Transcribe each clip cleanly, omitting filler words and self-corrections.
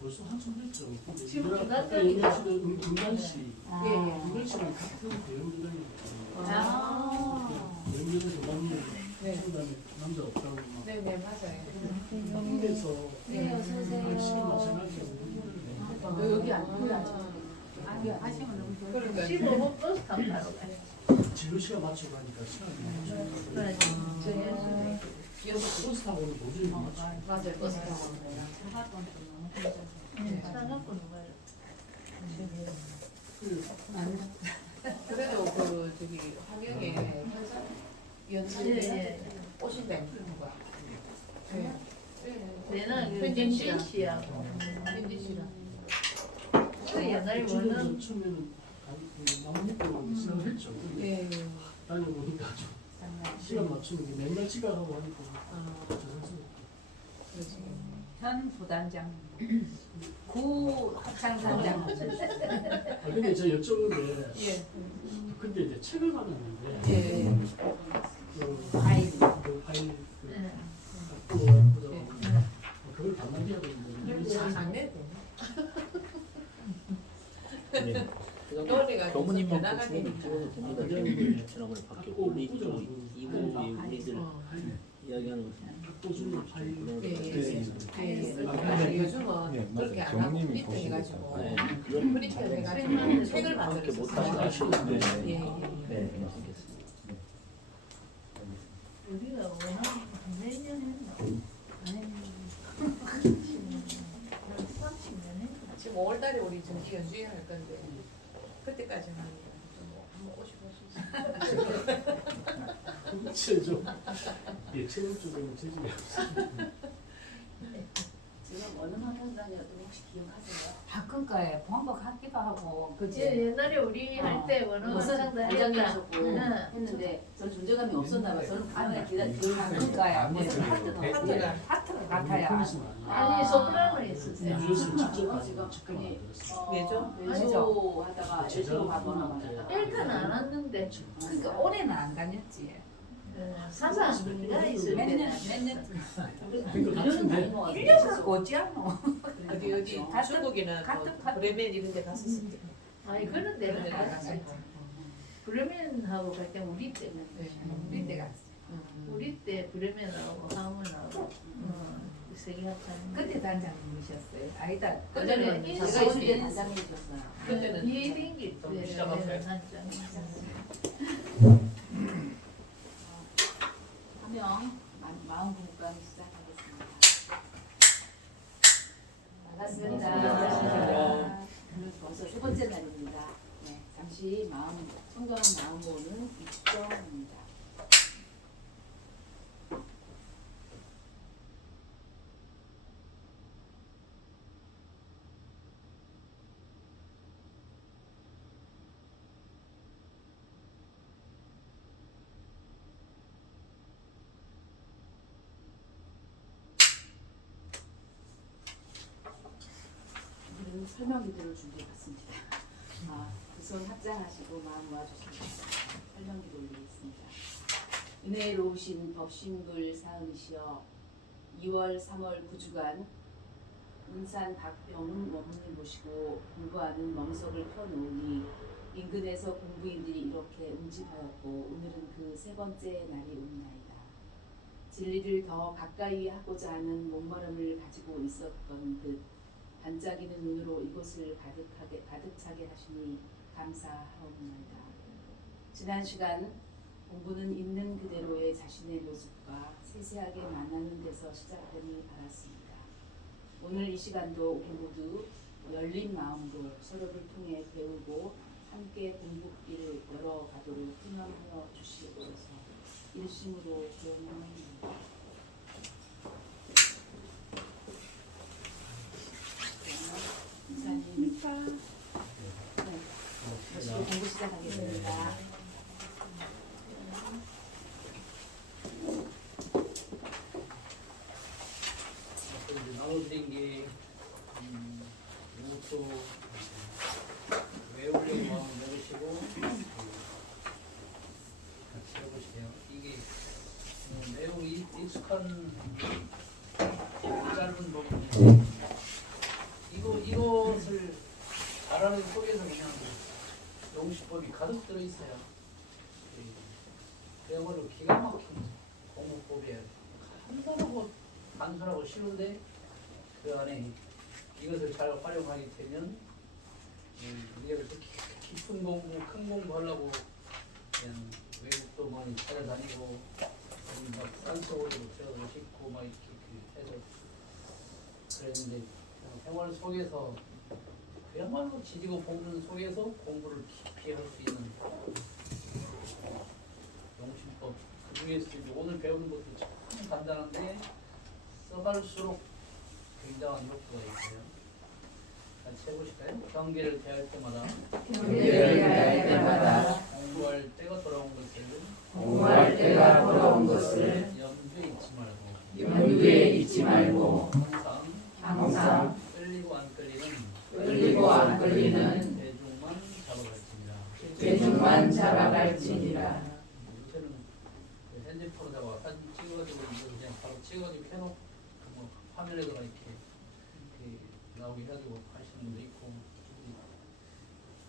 벌써 한참 됐죠. 근데 지금 우리가 중간 아까 때문이죠. 얘기하시던 은간씨, 예, 예. 은간씨랑 같은 대형 기관이거든요. 아. 연결해서 많이 네. 중간에 남자 없다고 막 네네 맞아요. 한국에서 네, 어서 오세요. 시간 마찬가지로 너 여기 안 보여? 아니 하시면 너무 좋을 그러니까 15분 버스 타고 바로 가요. 진로시간 맞추고 가니까 시간이 맞추고 그래, 저 버스 타고 오는 도중에 맞추고 맞아요. 버스 타고. 차 갖고 누가요? 그래도 그 저기 환경에 현상 연산이 오신다는 거야. 네. 얘는 그 김진 씨하고 민지 씨랑. 그 옛날에 지금은 원은 처음에는 나뭇잎으로 시작을 했죠. 근데 예. 다녀보니까 좀 시간 맞추는 게 맨날 지각하고 하니까 아, 자연스럽게. 그렇지. 현 부단장, 구 합창단장. 근데 제가 여쭤본 게 예. 근데 이제 책을 받았는데 예. 파일. 그 파일 네. 그걸 반납해야 되는데 장례 네. 노래가 교무님만 나가게 보시면 찍어도 됩니다. 네. 전화번호 받고 우리 쪽 이분이 우리들 이야기하는 것은 학도주는 파일 요즘은 그렇게 안 하고 프린트 해가지고 네. 프린트 해가지고 책을 그렇게 만들었어요. 못하시는 아시는데 예, 예, 예. 네. 우리가 워낙 몇년 했나? 30년 했나? 지금 5월달에 우리 전기 연주회 할 건데 그때까지는 좀 한번 오시고 체조 예체능 쪽에는 재질이 지금 어느 학원다녀도 혹시 기억하세요? 가끔가에 본국하기도 하고 제 옛날에 우리 할 때 원은 무슨 원장도 단장이셨고 했다. 했는데 저는 존재감이 없었나 봐요. 저는 가만히 가끔가에 무슨 파트가 같아요. 아니 소프라노 했었어요. 유저스 직접 지금 가지고 직접 만들었어요. 왜죠? 외조 하다가 외조 가거나 말다가 일단 안 왔는데 그러니까 올해는 안 다녔지. 사상이가 있을 때는 그러니까 같은데 1년 갖고 어찌 하노? 어디 중국이나 같은 뭐 브레멘 이런 데 갔었을 때 아니 그런 데는 그런 데 갔지. 나가서. 브레멘하고 갈 때 우리 때는 우리 때가 우리 때 브레멘하고 하문하고 세계 합창. 그때 단장님이셨어요. 아니다. 그때는 제가 제가 있을 때 있을 단장님이셨어요. 그때는 이행길 좀 때 시작했어요. 한장. 하명 마음 공부관 시작하겠습니다. 반갑습니다. 반갑습니다. 오늘 벌써 세 번째 날입니다. 네, 잠시 청정한 마음 모으는 입정입니다. 오늘은 설명 기도를 준비해봤습니다. 우선 합장하시고 마음 모아주십시오. 설명 기도 올리겠습니다. 은혜로우신 법신불 사은이시여 2월 3월 9주간 문산 박병훈 원문을 모시고 공부하는 멍석을 펴놓으니 인근에서 공부인들이 이렇게 응집하였고 오늘은 그 세 번째 날이 옵나이다. 진리를 더 가까이 하고자 하는 목마름을 가지고 있었던 듯 반짝이는 눈으로 이곳을 가득 차게 하시니 감사하옵나이다. 지난 시간 공부는 있는 그대로의 자신의 모습과 세세하게 만나는 데서 시작되니 알았습니다. 오늘 이 시간도 우리 모두 열린 마음으로 서로를 통해 배우고 함께 공부길 열어가도록 훈련하여 주시옵소서. 일심으로 기원합니다. 이사님, 다시 공부 시작하겠습니다. 나눠드린 게 이것도 외우려고 마음 먹으시고 같이 해보시게요. 이게 내용이 익숙한 짧은 부분이 이 가득 들어있어요. 그야말로 기가 막힌 공부법이에요. 단순하고 쉬운데 그 안에 이것을 잘 활용하게 되면 이걸 깊은 공부, 큰 공부 하려고 그냥 외국도 많이 찾아다니고 막 산속으로 들어가고 싶고 막 이렇게 해서 그랬는데 그냥 생활 속에서 그야말로 지지고 볶는 속에서 공부를 깊이 할 수 있는 용심법. 그 중에서 오늘 배우는 것도 참 간단한데 써갈수록 굉장한 효과가 있어요. 같이 해보실까요? 경계를 대할 때마다 공부할 때가 돌아온 것을 염두에 잊지 말고 항상 끌리고 안 끌리는 대중만 잡아갈지니라. 요새는 핸드폰에다가 사진 찍어가지고 그냥 바로 찍어가지고 해놓고 뭐 화면에다가 이렇게 나오게 해가지고 하시는 분도 있고,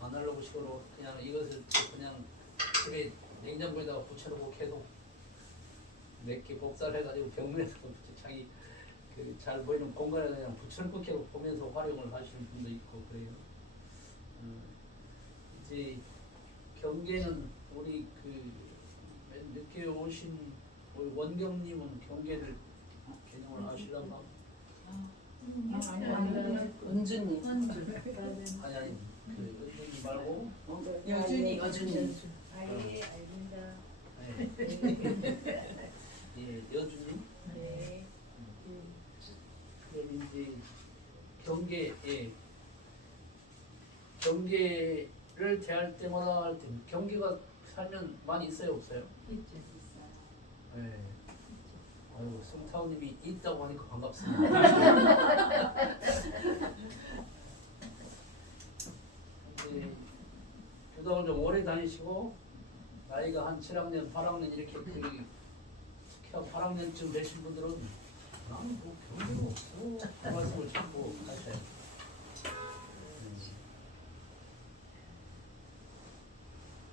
아날로그식으로 그냥 이것을 그냥 집에 냉장고에다가 붙여놓고 계속 몇 개 복사해가지고 벽면에다가 자기 잘 보이는 공간에 그냥 붙여놓고 계속 보면서 활용을 하시는 분도 있고 그래요. 이제 경계는 우리 늦게 오신 우리 원경님은 경계를 개념을 아시려나? 은준이. 아니 은준이 말고 여준이. 아예 알린다. 예, 여준님. 네. 그럼 이제 경계를 대할 때마다 할 때 경계가 살면 많이 있어요, 없어요? 있죠. 네. 아유, 승타우님이 있다고 하니까 반갑습니다. 이제 교당을 좀 오래 다니시고 나이가 한 7학년, 8학년 이렇게 특히 8학년쯤 되신 분들은 나는 뭐 경계가 없어 그 말씀을 자꾸 하셔요.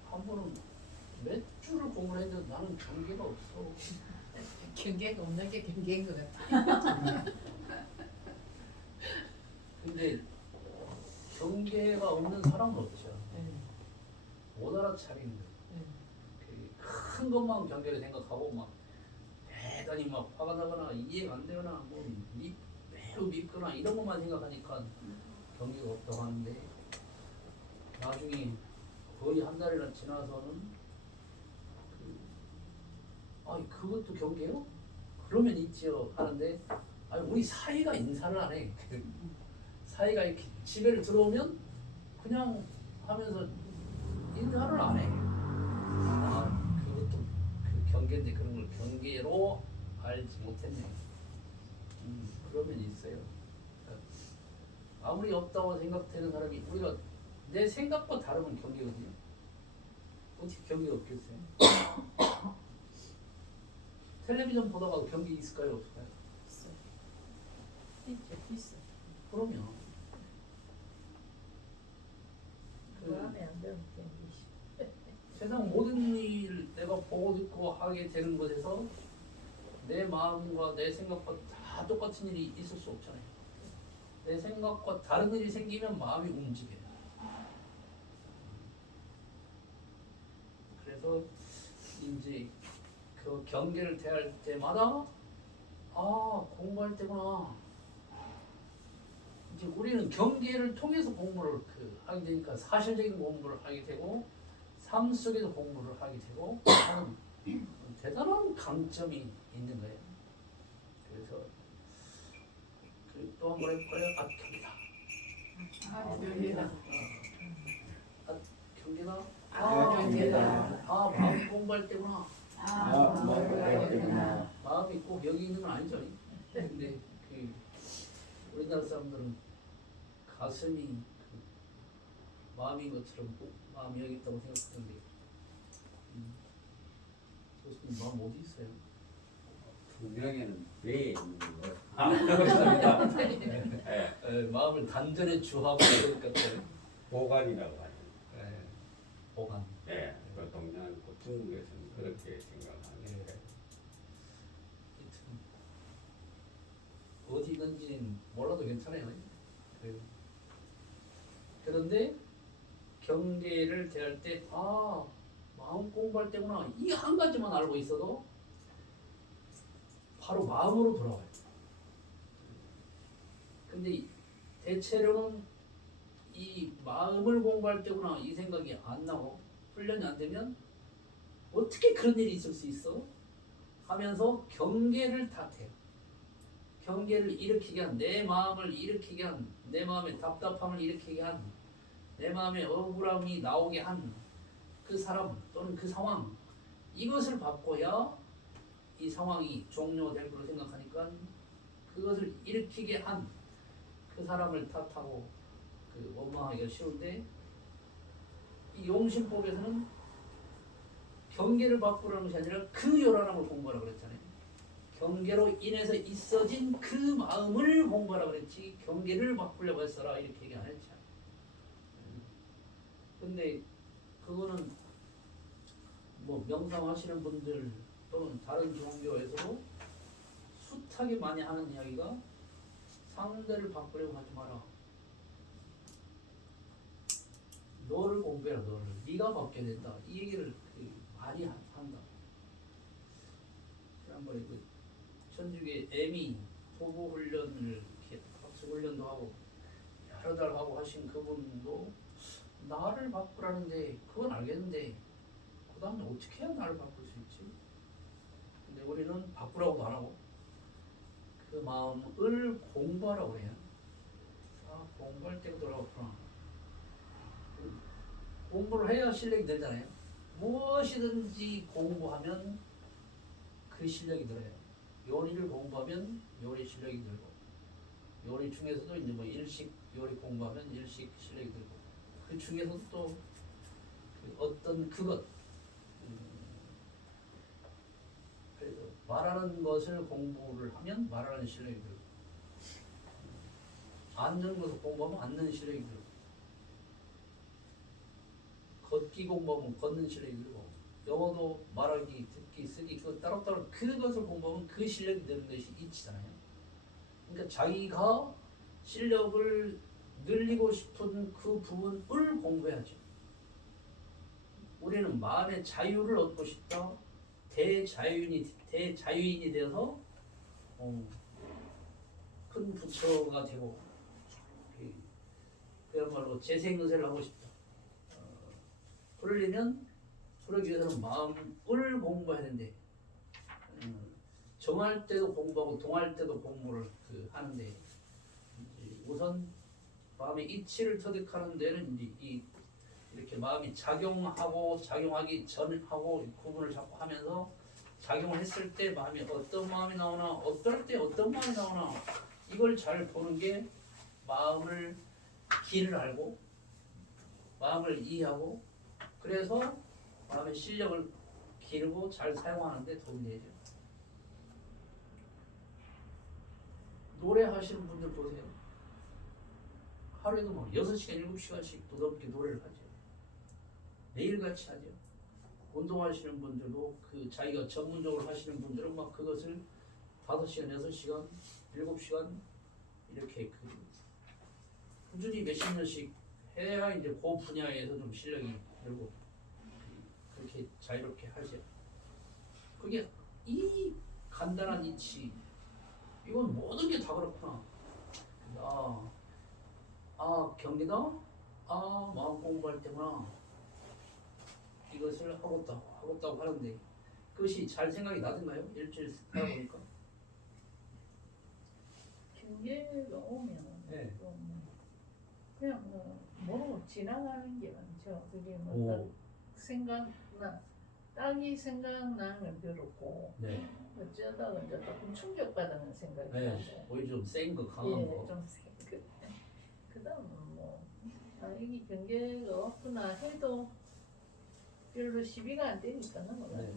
한 번은 몇 주를 공부를 했는데 나는 경계가 없어. 경계가 없는 게 경계인 것 같아. 근데 경계가 없는 사람은 없죠. 못 알아차리는 거예요. 큰 것만 경계를 생각하고 막 대단히 막 화가 나거나 이해가 안 되거나 뭐 매우 밉거나 이런 것만 생각하니까 경계가 없다고 하는데, 나중에 거의 한 달이나 지나서는 그것도 경계요? 그러면 있지요 하는데, 우리 사이가 인사를 안 해. 사이가 이렇게 집에를 들어오면 그냥 하면서 인사를 안 해. 그것도 경계인데 그런 걸 경계로 알지 못했네. 그러면 있어요. 아무리 없다고 생각되는 사람이, 우리가 내 생각과 다르면 경계거든요. 어떻게 경계가 없겠어요? 텔레비전 보다가 경계 있을까요, 없을까요? 있어. 그러면 그거 하면 안 되는 경기시. 세상 모든 일을 내가 보고 듣고 하게 되는 것에서 내 마음과 내 생각과 다 똑같은 일이 있을 수 없잖아요. 내 생각과 다른 일이 생기면 마음이 움직여요. 그래서 이제 그 경계를 대할 때마다 공부할 때구나. 이제 우리는 경계를 통해서 공부를 하게 되니까 사실적인 공부를 하게 되고 삶 속에서 공부를 하게 되고 하는 대단한 강점이 있는 거예요. 그래서 또 한 번 해볼까요? 경계다. 경계다. 경계다. 마음 공부할 때구나. 마음이 꼭 여기 있는 건 아니죠. 근데 우리나라 사람들은 가슴이 마음인 것처럼 꼭 마음이 여기 있다고 생각하는데, 교수님 마음 어디 있어요? 분명히는 뇌에 있는 거. 마음을 단전에 주하고 그러니까 보관이라고 하죠. 보관. 예, 그 동양 그 중국에서는 그렇게 생각하는데 하여튼 어디 있는지는 몰라도 괜찮아요. 그런데 경계를 대할 때 마음 공부할 때구나 이 한 가지만 알고 있어도 바로 마음으로 돌아와요. 근데 대체로는 이 마음을 공부할 때구나 이 생각이 안 나고 훈련이 안 되면 어떻게 그런 일이 있을 수 있어? 하면서 경계를 탓해요. 경계를 일으키게 한, 내 마음을 일으키게 한, 내 마음의 답답함을 일으키게 한, 내 마음의 억울함이 나오게 한 그 사람 또는 그 상황, 이것을 바꿔야 이 상황이 종료될 거로 생각하니까 그것을 일으키게 한 그 사람을 탓하고 그 원망하기가 쉬운데, 이 용심법에서는 경계를 바꾸라는 것이 아니라 그 요란함을 공부하라고 그랬잖아요. 경계로 인해서 있어진 그 마음을 공부하라고 그랬지 경계를 바꾸려고 했어라 이렇게 얘기 안 했죠. 근데 그거는 뭐 명상하시는 분들 또는 다른 종교에서도 숱하게 많이 하는 이야기가 상대를 바꾸려고 하지 마라. 너를 공부해라. 너를. 네가 바뀌어야 된다. 이 얘기를 많이 한다. 지난번에 그 천주교 애미 토부 훈련을 이렇게 박수 훈련도 하고 여러 달 하고 하신 그분도 나를 바꾸라는데 그건 알겠는데 그 다음에 어떻게 해야 나를 바꿀 수 있지? 근데 우리는 바꾸라고도 안 하고 그 마음을 공부하라고 해요. 공부할 때가 돌아왔구나. 공부를 해야 실력이 늘잖아요. 무엇이든지 공부하면 그 실력이 늘어요. 요리를 공부하면 요리 실력이 늘고, 요리 중에서도 이제 뭐 일식 요리 공부하면 일식 실력이 늘고, 그 중에서도 또 그 어떤 그것, 그래서 말하는 것을 공부를 하면 말하는 실력이 늘고, 앉는 것을 공부하면 앉는 실력이 늘고, 걷기 공부하면 걷는 실력이 늘고, 영어도 말하기, 듣기, 쓰기 그거 따로따로 그것을 공부하면 그 실력이 느는 것이 있잖아요. 그러니까 자기가 실력을 늘리고 싶은 그 부분을 공부해야죠. 우리는 마음의 자유를 얻고 싶다. 대자유인이 되어서 큰 부처가 되고 그야말로 재생의사를 하고 싶다. 그러려면 그러기 위해서는 마음을 공부해야 되는데 정할 때도 공부하고 동할 때도 공부를 하는데 우선 마음의 이치를 터득하는 데는 이제 이렇게 마음이 작용하고 작용하기 전하고 구분을 자꾸 하면서 작용을 했을 때 마음이 어떤 마음이 나오나 어떨 때 어떤 마음이 나오나 이걸 잘 보는 게 마음을 길을 알고 마음을 이해하고 그래서 마음의 실력을 기르고 잘 사용하는 데 도움이 되죠. 노래하시는 분들 보세요. 하루에도 뭐 6시간, 7시간씩 도 넘게 노래를 하죠. 매일같이 하죠. 운동하시는 분들도 그 자기가 전문적으로 하시는 분들은 막 그것을 5시간, 6시간, 7시간 이렇게 꾸준히 몇십 년씩 해야 이제 그 분야에서 좀 실력이 늘고 그렇게 자유롭게 하죠. 그게 이 간단한 이치 이건 모든 게 다 그렇구나. 경계다? 마음 공부할 때구나. 이것을 하고 있다고 하는데 그것이 잘 생각이 나던가요? 일주일 하다 보니까 경계가 오면 네. 그냥 모르고 지나가는 게 많죠. 그게 뭐 생각나 딱이 생각나면 그렇고 네. 어쩌다가 이제 조금 충격받는 생각이 네. 나죠. 오히려 좀 센 거 강한 거. 좀 그다음은 이게 경계가 없구나 해도 별로 시비가 안 되니까 넘어가요. 네.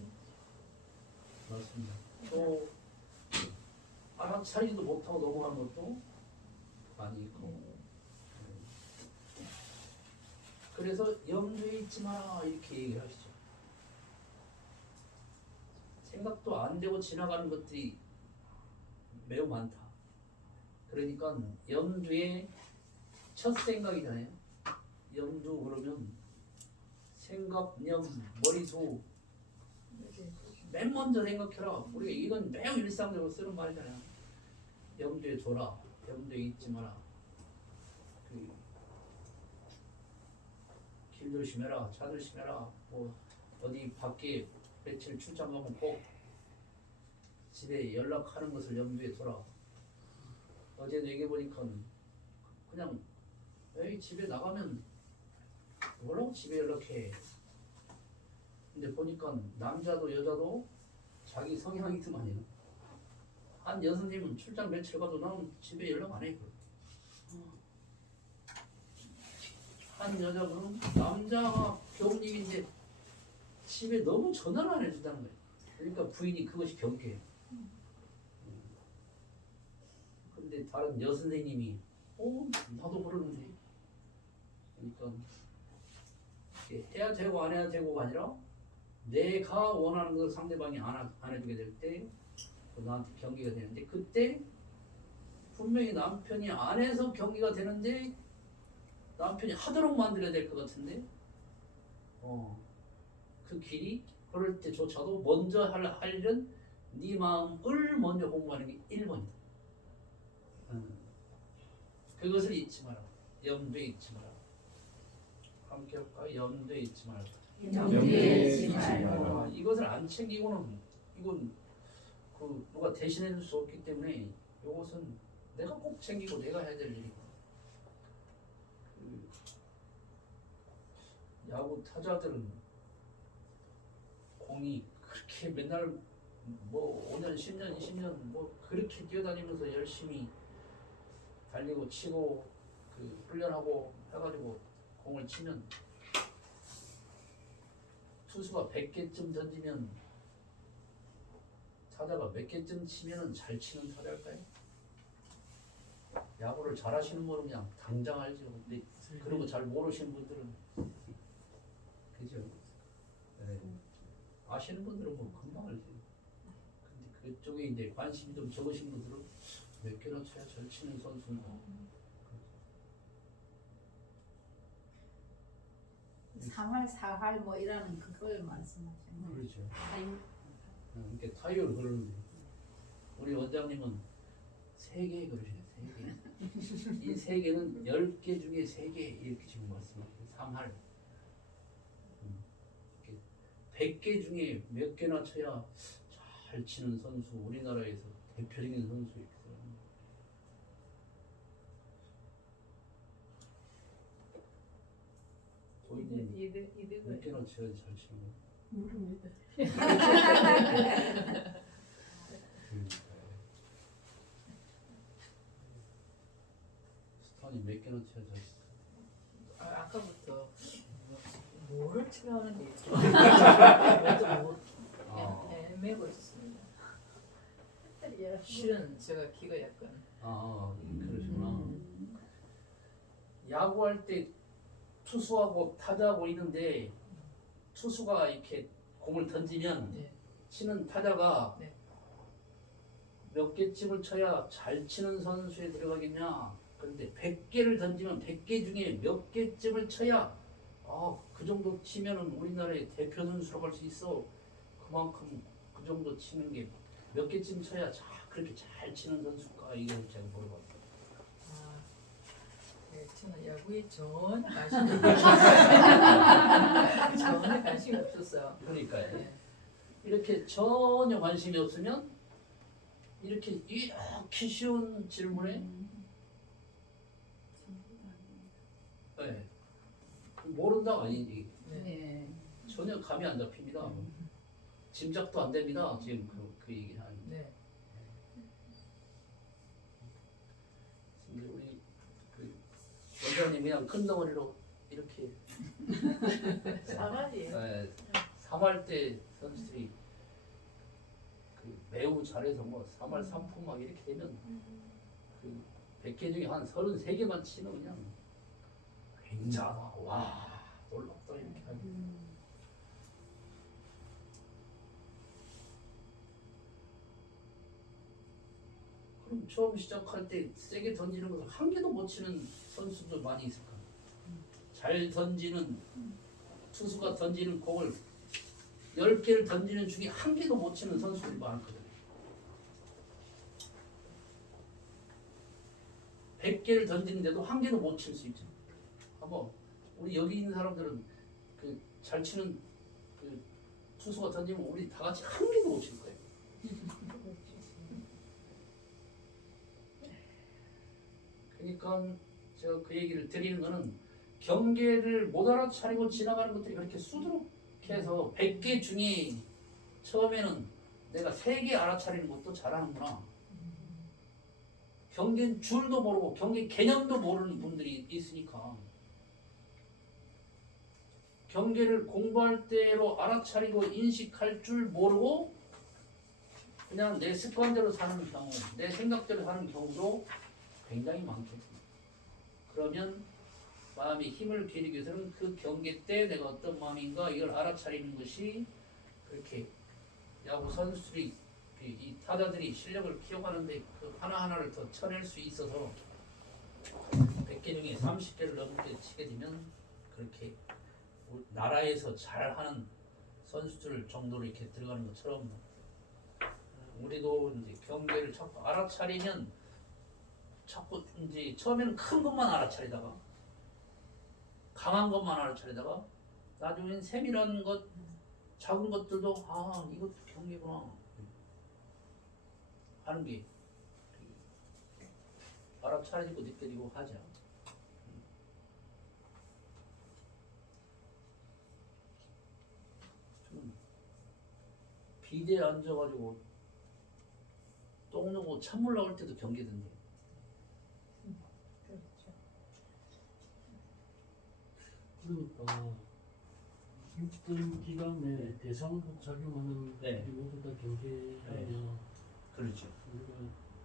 맞습니다. 또 알아차리도 못하고 넘어가는 것도 많이 있고 그래서 염두에 있지 마라 이렇게 얘기를 하시죠. 생각도 안 되고 지나가는 것들이 매우 많다. 그러니까 염두에 첫 생각이잖아요. 염두 그러면 생각, 념, 머리수 맨 먼저 생각해라. 우리가 이건 매우 일상적으로 쓰는 말이잖아요. 염두에 둬라. 염두에 있지 마라. 그 길 조심해라. 차 조심해라. 뭐 어디 밖에 며칠 출장 가면 꼭 집에 연락하는 것을 염두에 둬라. 어제 얘기해 보니까 그냥 에이 집에 나가면 뭐라고 집에 연락해. 근데 보니까 남자도 여자도 자기 성향이 있더만요. 한 여선님은 출장 며칠 가도 나는 집에 연락 안 해. 한 여자분은 남자가 교우님인데 집에 너무 전화를 안 해준다는 거예요. 그러니까 부인이 그것이 경계예요. 근데 다른 여선생님이 나도 그러는데 그러니까 해야 되고 안 해야 되고가 아니라 내가 원하는 걸 상대방이 안 해주게 될 때 나한테 경계가 되는데 그때 분명히 남편이 안 해서 경계가 되는데 남편이 하도록 만들어야 될 것 같은데 그 길이 그럴 때조차도 먼저 할 일은 네 마음을 먼저 공부하는 게 1번이다. 그것을 잊지 마라. 염두에 잊지 마라. 함께 할까? 염두에 잊지 마라. 염두에 있지 말고. 이것을 안 챙기고는 이건 그 누가 대신해 줄 수 없기 때문에 이것은 내가 꼭 챙기고 내가 해야 될 일이고. 그 야구 타자들은 공이 그렇게 맨날 뭐 5년, 10년, 20년 뭐 그렇게 뛰어다니면서 열심히 달리고 치고 그 훈련하고 해가지고 공을 치면 투수가 100개쯤 던지면 타자가 몇 개쯤 치면은 잘 치는 타자일까요? 야구를 잘하시는 분은 그냥 당장 알죠. 근데 그런 거 잘 모르시는 분들은 그죠? 네. 아시는 분들은 뭐 금방 알죠. 근데 그쪽에 이제 관심이 좀 적으신 분들은 몇 개나 쳐야 잘 치는 선수인가. 3할, 4할 뭐 이라는 그걸 말씀하시는 거예요. 그렇죠. 타임. 이렇게 타이어를 그러는데 우리 원장님은 3개 그러시네요. 3개. 이 3개는 10개 중에 3개 이렇게 지금 말씀하세요. 3할. 100개 중에 몇 개나 쳐야 잘 치는 선수, 우리나라에서 대표적인 선수 이렇게 생각합니다. 도인님 몇 개나 쳐야 잘 치는 거예요? 모릅니다. 스타님 몇 개나 쳐야 잘 치는 아까부터 뭐를 치료하는지 애매고 있습니다. 실은 제가 귀가 약간 그러시구나. 야구할 때 투수하고 타자하고 있는데 투수가 이렇게 공을 던지면 네. 치는 타자가 네. 몇 개쯤을 쳐야 잘 치는 선수에 들어가겠냐. 그런데 100개를 던지면 100개 중에 몇 개쯤을 쳐야 그 정도 치면은 우리나라의 대표 선수라고 할 수 있어. 그만큼 그 정도 치는 게 몇 개쯤 쳐야 그렇게 잘 치는 선수가 이게 제가 물어봤어요. 네, 저는 야구에 전혀 관심이 없었어요. 그러니까요. 네. 이렇게 전혀 관심이 없으면 이렇게 쉬운 질문에 네. 모른다가 아니지. 네. 전혀 감이 안 잡힙니다. 짐작도 안 됩니다. 지금 그 얘기 하는. 네. 근데 우리 그 원장님 그냥 큰 덩어리로 이렇게 3할이 3할 때 선수들이 그 매우 잘해서 뭐 3할 3푼 막 이렇게 되면 그 100개 중에 한 33개만 치면 그냥 굉장하다. 와 올라갔다 이렇게 하기. 그럼 처음 시작할 때 세게 던지는 것을 한 개도 못 치는 선수도 많이 있을 거예요. 잘 던지는 투수가 던지는 공을 10개를 던지는 중에 한 개도 못 치는 선수들이 많거든요. 100개를 던지는데도 한 개도 못 칠 수 있죠. 한번 우리 여기 있는 사람들은 그 잘 치는 그 투수가 던지면 우리 다 같이 한 개도 못 칠 거예요. 그러니까 제가 그 얘기를 드리는 거는 경계를 못 알아차리고 지나가는 것들이 그렇게 수두룩해서 100개 중에 처음에는 내가 3개 알아차리는 것도 잘하는구나. 경계 줄도 모르고 경계 개념도 모르는 분들이 있으니까 경계를 공부할 때로 알아차리고 인식할 줄 모르고 그냥 내 습관대로 사는 경우, 내 생각대로 사는 경우도 굉장히 많겠습니다. 그러면 마음의 힘을 기르기 위해서는 그 경계 때 내가 어떤 마음인가 이걸 알아차리는 것이 그렇게 야구 선수들이 이 타자들이 실력을 키워가는데 그 하나하나를 더 쳐낼 수 있어서 100개 중에 30개를 넘게 치게 되면 그렇게 나라에서 잘하는 선수들 정도로 이렇게 들어가는 것처럼 우리도 이제 경계를 자꾸 알아차리면 자꾸 이제 처음에는 큰 것만 알아차리다가 강한 것만 알아차리다가 나중엔 세밀한 것 작은 것들도 아 이것도 경계구나 하는 게 알아차리고 느껴지고 하죠. 저는 비대에 앉아가지고 똥 누고 찬물 나올 때도 경계던데. 그러니까 육든 기관에 대상으로 작용하는 네. 이 모두 다 경계하며 그렇죠. 우리가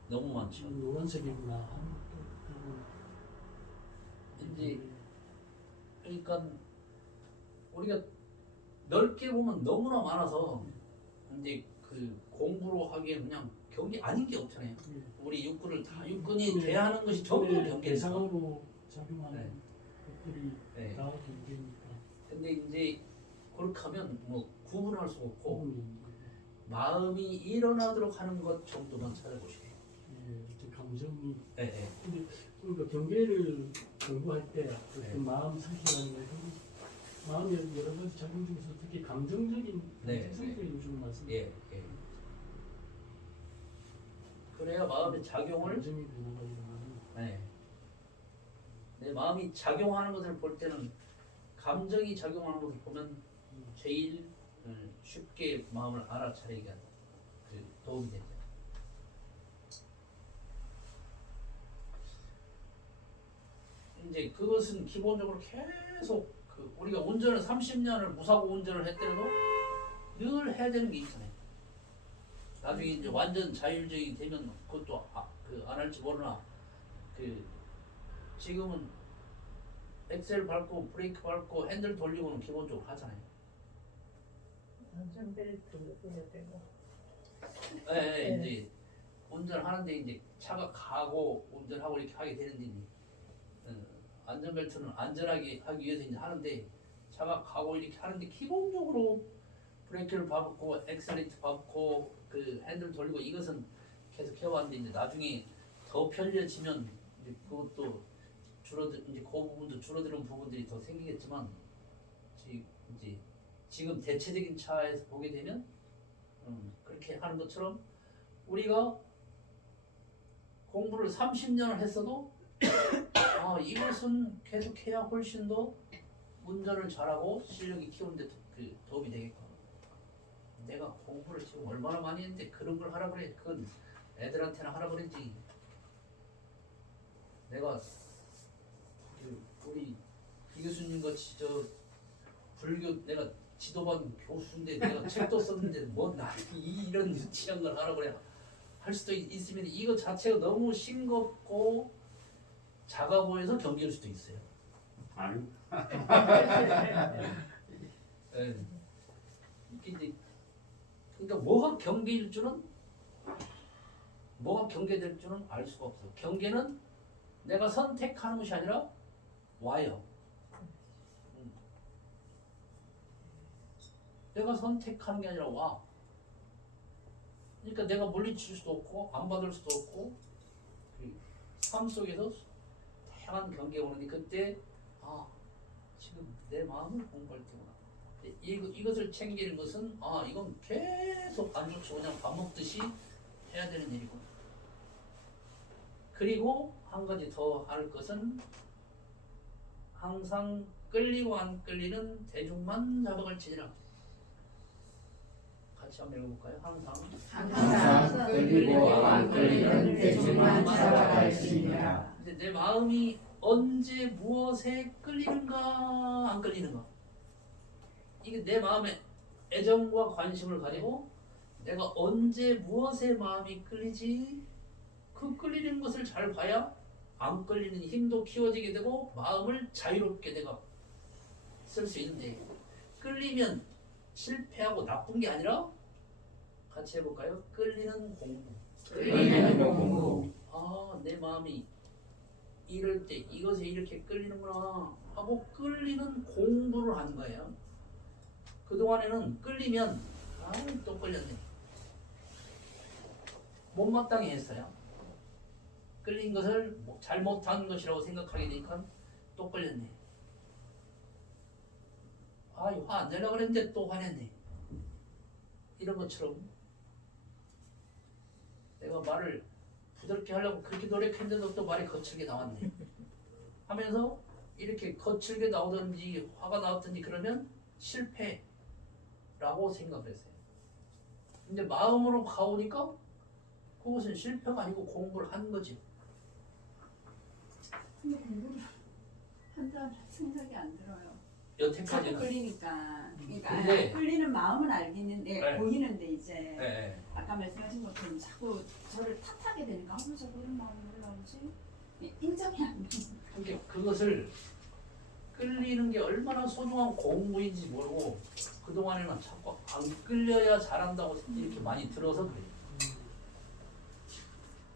너무 많죠. 노란색이구나 하는 것도 이제 그러니까 우리가 넓게 보면 너무나 많아서 이제 그 공부로 하기에 그냥 경계 아닌 게 없잖아요. 우리 육군을 다 육군이 대하는 것이 전부 경계니까. 대상으로 작용하는 네. 것들이 네. 다 경계니까 근데 이제 그렇게 하면 뭐 구분할 수 없고 구분이 마음이 일어나도록 하는 것 정도만 찾아보시고. 감정이 네, 네. 근데 그러니까 경계를 공부할 때 어떤 네. 마음 상태라는 걸 마음의 여러 가지 작용 중에서 특히 감정적인 네, 상태를 요즘 말씀 예, 예. 그래야 마음의 작용을 감정이 변화가 일어나는 네. 내 마음이 작용하는 것을 볼 때는 감정이 작용하는 것을 보면 제일 쉽게 마음을 알아차리게 하는 그 도움이 되죠. 이제 그것은 기본적으로 계속 그 우리가 운전을 30년을 무사고 운전을 했더라도 늘 해야 되는 게 있잖아요. 나중에 이제 완전 자율적이 되면 그것도 안 할지 모르나 그 지금은 엑셀 밟고 브레이크 밟고 핸들 돌리고는 기본적으로 하잖아요. 안전벨트 해야 되고. 네, 이제 운전하는데 이제 차가 가고 운전하고 이렇게 하게 되는데 이제, 안전벨트는 안전하게 하기 위해서 이제 하는데 차가 가고 이렇게 하는데 기본적으로 브레이크를 밟고 엑셀레이터 밟고 그 핸들 돌리고 이것은 계속 해왔는데 이제 나중에 더 편리해지면 이제 그것도 이제 그 부분도 줄어드는 부분들이 더 생기겠지만 이제 지금 대체적인 차에서 보게 되면 그렇게 하는 것처럼 우리가 공부를 30년을 했어도 이것은 계속해야 훨씬 더 운전을 잘하고 실력이 키우는데 그 도움이 되겠고 내가 공부를 지금 얼마나 많이 했는데 그런 걸 하라 그래. 그건 애들한테나 하라 그랬지. 내가 우리 이 교수님 같이 불교 내가 지도반 교수인데 내가 책도 썼는데 뭐 나 이런 유치한 걸 하라 그래 할 수도 있으면 이거 자체가 너무 싱겁고 작아 보여서 경계일 수도 있어요. 아니 예. 이게 이제 그러니까 뭐가 경계일 줄은 뭐가 경계될 줄은 알 수가 없어. 경계는 내가 선택하는 것이 아니라 와요. 내가 선택하는 게 아니라 와. 그러니까 내가 물리칠 수도 없고 안 받을 수도 없고 삶 속에서 다양한 경계가 오는데 그때 아 지금 내 마음을 공부할 때구나. 이것을 챙기는 것은 아 이건 계속 안 좋죠. 그냥 밥 먹듯이 해야 되는 일이구나. 그리고 한 가지 더 할 것은 항상 끌리고 안 끌리는 대중만 잡아갈지니라. 같이 한번 읽어볼까요? 항상 끌리고 안 끌리는 대중만 찾아갈지니라. 근데 내 마음이 언제 무엇에 끌리는가 안 끌리는가 이게 내 마음의 애정과 관심을 가지고 내가 언제 무엇에 마음이 끌리지 그 끌리는 것을 잘 봐야 안 끌리는 힘도 키워지게 되고 마음을 자유롭게 내가 쓸 수 있는데 끌리면 실패하고 나쁜 게 아니라 같이 해볼까요? 끌리는 공부. 끌리는 공부. 아, 내 마음이 이럴 때 이것에 이렇게 끌리는구나 하고 끌리는 공부를 하는 거예요. 그동안에는 끌리면 아, 또 끌렸네. 못마땅해 했어요. 끌린 것을 잘못한 것이라고 생각하게 되니까 또 끌렸네. 아, 화 안 내려고 그랬는데 또 화냈네. 이런 것처럼 내가 말을 부드럽게 하려고 그렇게 노력했는데도 또 말이 거칠게 나왔네. 하면서 이렇게 거칠게 나오든지 화가 나왔든지 그러면 실패라고 생각을 했어요. 근데 마음으로 가오니까 그것은 실패가 아니고 공부를 한 거지. 근데 공부를 한다는 생각이 안 들어요. 자꾸 여태까지는. 끌리니까. 그러니까 근데- 끌리는 마음은 알겠는데 네. 보이는데 이제 네. 아까 말씀하신 것처럼 자꾸 저를 탓하게 되니까 왜 자꾸 이런 마음이 올라오지? 인정이 안 돼. 그러니까 그것을 끌리는 게 얼마나 소중한 공부인지 모르고 그동안에는 자꾸 안 끌려야 잘한다고 이렇게 많이 들어서 그래요.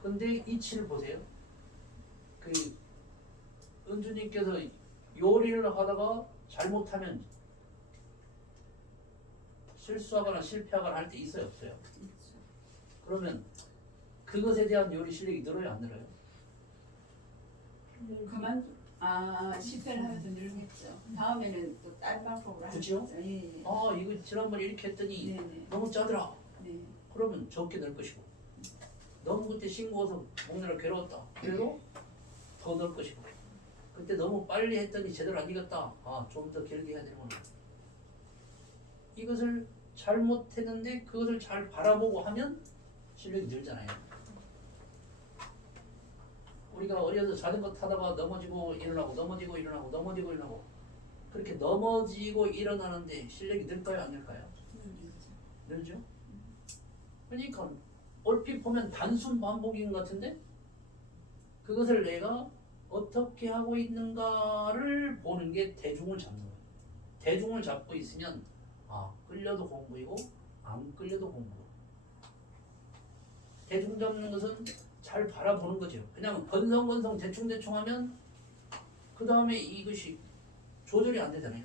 근데 이치를 보세요. 그 은주님께서 요리를 하다가 잘못하면 실수하거나 실패하거나 할 때 있어요, 없어요? 그러면 그것에 대한 요리 실력이 늘어요, 안 늘어요? 실패를 하면서 늘겠죠. 다음에는 또 다른 방법으로 그죠? 하겠죠. 예. 아, 이거 지난번에 이렇게 했더니 네네. 너무 짜더라. 네. 그러면 적게 넣을 것이고 너무 그때 싱거워서 먹느라 괴로웠다. 그래도 더 넣을 것이고 그때 너무 빨리 했더니 제대로 안 익었다. 아, 좀 더 길게 해야 되는구나. 이것을 잘못했는데 그것을 잘 바라보고 하면 실력이 늘잖아요. 우리가 어려서 자전거 타다가 넘어지고 일어나고 넘어지고 일어나고 넘어지고 일어나고 그렇게 넘어지고 일어나는데 실력이 늘까요, 안 늘까요? 늘죠? 그러니까 얼핏 보면 단순 반복인 것 같은데 그것을 내가 어떻게 하고 있는가를 보는 게 대중을 잡는 거예요. 대중을 잡고 있으면 아, 끌려도 공부이고 안 끌려도 공부. 대중 잡는 것은 잘 바라보는 거죠. 그냥 건성건성 대충대충 하면 그 다음에 이것이 조절이 안 되잖아요.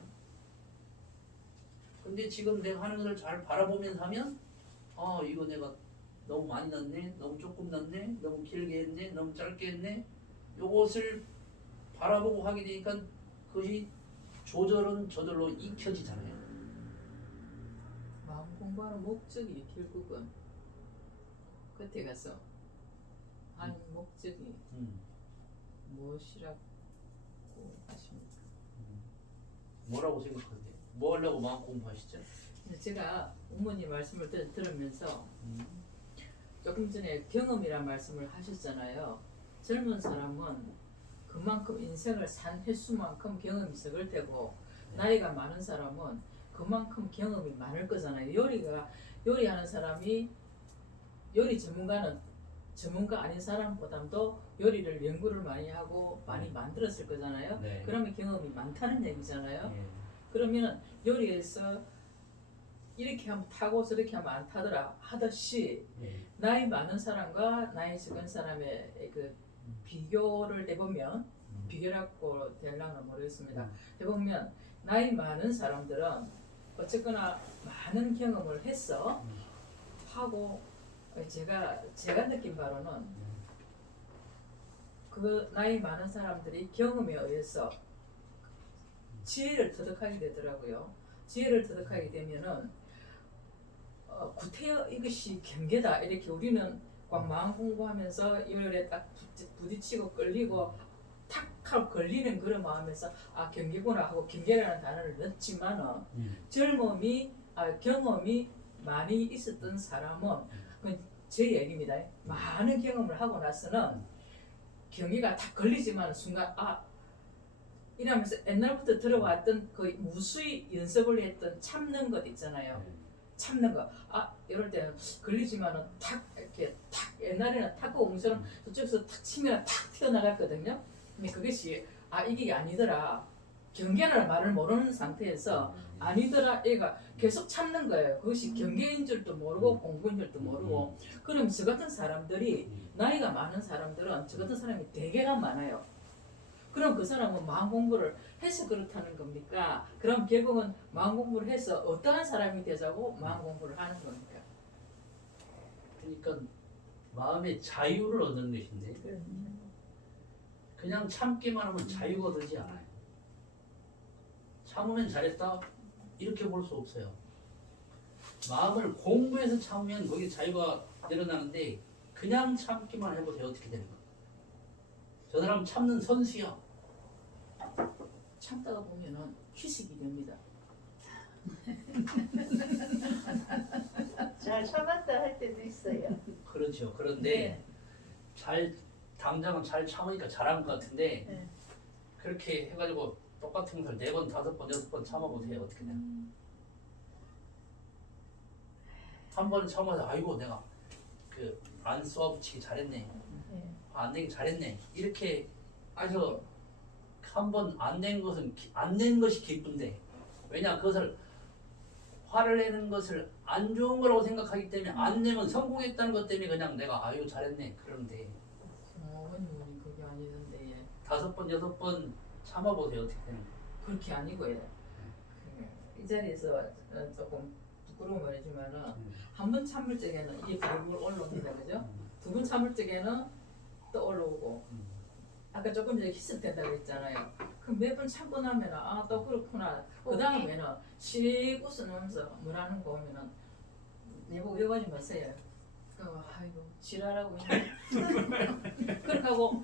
근데 지금 내가 하는 것을 잘 바라보면서 하면 아, 이거 내가 너무 많이 넣었네, 너무 조금 넣었네, 너무 길게 했네, 너무 짧게 했네. 요것을 바라보고 하게 되니까 그것이 조절은 저절로 익혀지잖아요. 마음 공부하는 목적이 결국은 끝에 가서 하는 목적이 무엇이라고 하십니까? 뭐라고 생각하세요? 뭐 하려고 마음 공부하시죠? 근데 제가 어머니 말씀을 들으면서 조금 전에 경험이란 말씀을 하셨잖아요. 젊은 사람은 그만큼 인생을 산 횟수만큼 경험이 적을 테고 나이가 많은 사람은 그만큼 경험이 많을 거잖아요. 요리하는 사람이 요리 전문가는 전문가 아닌 사람보다도 요리를 연구를 많이 하고 많이 만들었을 거잖아요. 네. 그러면 경험이 많다는 얘기잖아요. 예. 그러면 요리에서 이렇게 하면 타고 저렇게 하면 안 타더라 하듯이 예. 나이 많은 사람과 나이 적은 사람의 그 비교를 해보면 비교라고 될랑은 모르겠습니다. 해보면 나이 많은 사람들은 어쨌거나 많은 경험을 했어 하고 제가 느낀 바로는 그 나이 많은 사람들이 경험에 의해서 지혜를 터득하게 되더라고요. 지혜를 터득하게 되면은 구태여 이것이 경계다 이렇게 우리는 막 마음 공부하면서 요리에 딱 부딪히고 끌리고 탁 하고 걸리는 그런 마음에서 아 경계구나 하고 경계라는 단어를 넣지만은 경험이 많이 있었던 사람은 제 얘기입니다. 많은 경험을 하고 나서는 경계가 탁 걸리지만 순간 이러면서 옛날부터 들어왔던 그 무수히 연습을 했던 참는 것 있잖아요. 참는 거. 이럴 때는 걸리지만은 탁 이렇게 탁 옛날에는 탁구 공처럼 저쪽에서 탁 치면 탁 튀어나갔거든요. 근데 그것이 이게 아니더라. 경계라는 말을 모르는 상태에서 아니더라. 얘가 계속 참는 거예요. 그것이 경계인 줄도 모르고 공부인 줄도 모르고. 그럼 저 같은 사람들이 나이가 많은 사람들은 저 같은 사람이 되게가 많아요. 그럼 그 사람은 마음 공부를 해서 그렇다는 겁니까? 그럼 결국은 마음 공부를 해서 어떠한 사람이 되자고 마음 공부를 하는 겁니까? 그러니까 마음의 자유를 얻는 것인데 그냥 참기만 하면 자유가 되지 않아요. 참으면 잘했다 이렇게 볼 수 없어요. 마음을 공부해서 참으면 거기 자유가 늘어나는데 그냥 참기만 해보세요. 어떻게 되는 거야? 저 사람 참는 선수야. 참다가 보면은 휴식이 됩니다. 잘 참았다 할 때도 있어요. 그렇죠. 그런데 네. 당장은 잘 참으니까 잘한 것 같은데 네. 그렇게 해가지고 똑같은 것을 4번, 5번, 6번 참아보세요. 어떻게 되나? 한 번 참아서 아이고 내가 그 안 쏘아붙이기 잘했네. 네. 안 되기 잘했네. 이렇게 해서 한 번 안 된 것은 안 된 것이 기쁜데 왜냐 그것을 화를 내는 것을 안 좋은 거라고 생각하기 때문에 안 내면 성공했다는 것 때문에 그냥 내가 아유 잘했네 그러는데 원님은 그게 아니던데 5번, 6번 참아보세요. 어떻게 되나? 그렇게 아니고요. 이 자리에서 조금 부끄러운 말이지만은 한 번 참을 적에는 이게 불불 올라옵니다, 그죠? 2번 참을 적에는 또 올라오고. 아까 조금 전에 희석된다고 했잖아요. 그럼 몇 번 참고 나면은 또 그렇구나. 그 다음에는 씩 웃으면서 뭐라는 거 오면은 내보고 이러지 마세요. 아이고 지랄하고 있네. 그렇게 하고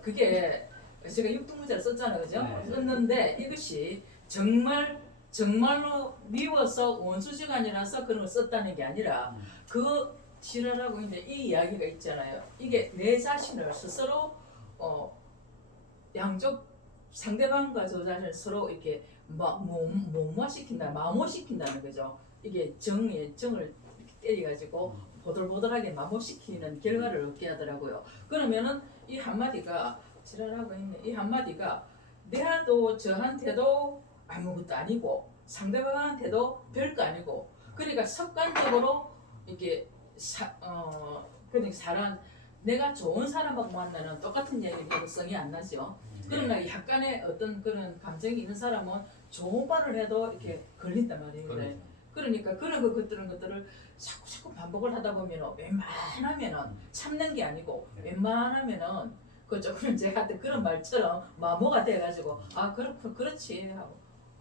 그게 제가 육두문자를 썼잖아요, 그죠? 네. 썼는데 이것이 정말로 미워서 원수지간이라서 그런 걸 썼다는 게 아니라 그 지랄하고 있는데 이 이야기가 있잖아요. 이게 내 자신을 스스로 양쪽 상대방과 저 자신을 서로 이렇게 마모시킨다는 거죠. 이게 정을 이렇게 때려가지고 보들보들하게 마모시키는 결과를 얻게 하더라고요. 그러면은 이 한마디가 지랄하고 있네. 이 한마디가 내도 저한테도 아무것도 아니고 상대방한테도 별거 아니고 그러니까 습관적으로 이렇게 그러니까 내가 좋은 사람하고 만나는 똑같은 얘기는 성이 안 나죠. 그러나 약간의 어떤 그런 감정이 있는 사람은 좋은 말을 해도 이렇게 걸린단 말입니다. 그렇죠. 그러니까 그런 것들을 자꾸 반복을 하다 보면 웬만하면은 참는 게 아니고 웬만하면은 그 조금 제가 한테 그런 말처럼 마모가 돼가지고 그렇지 하고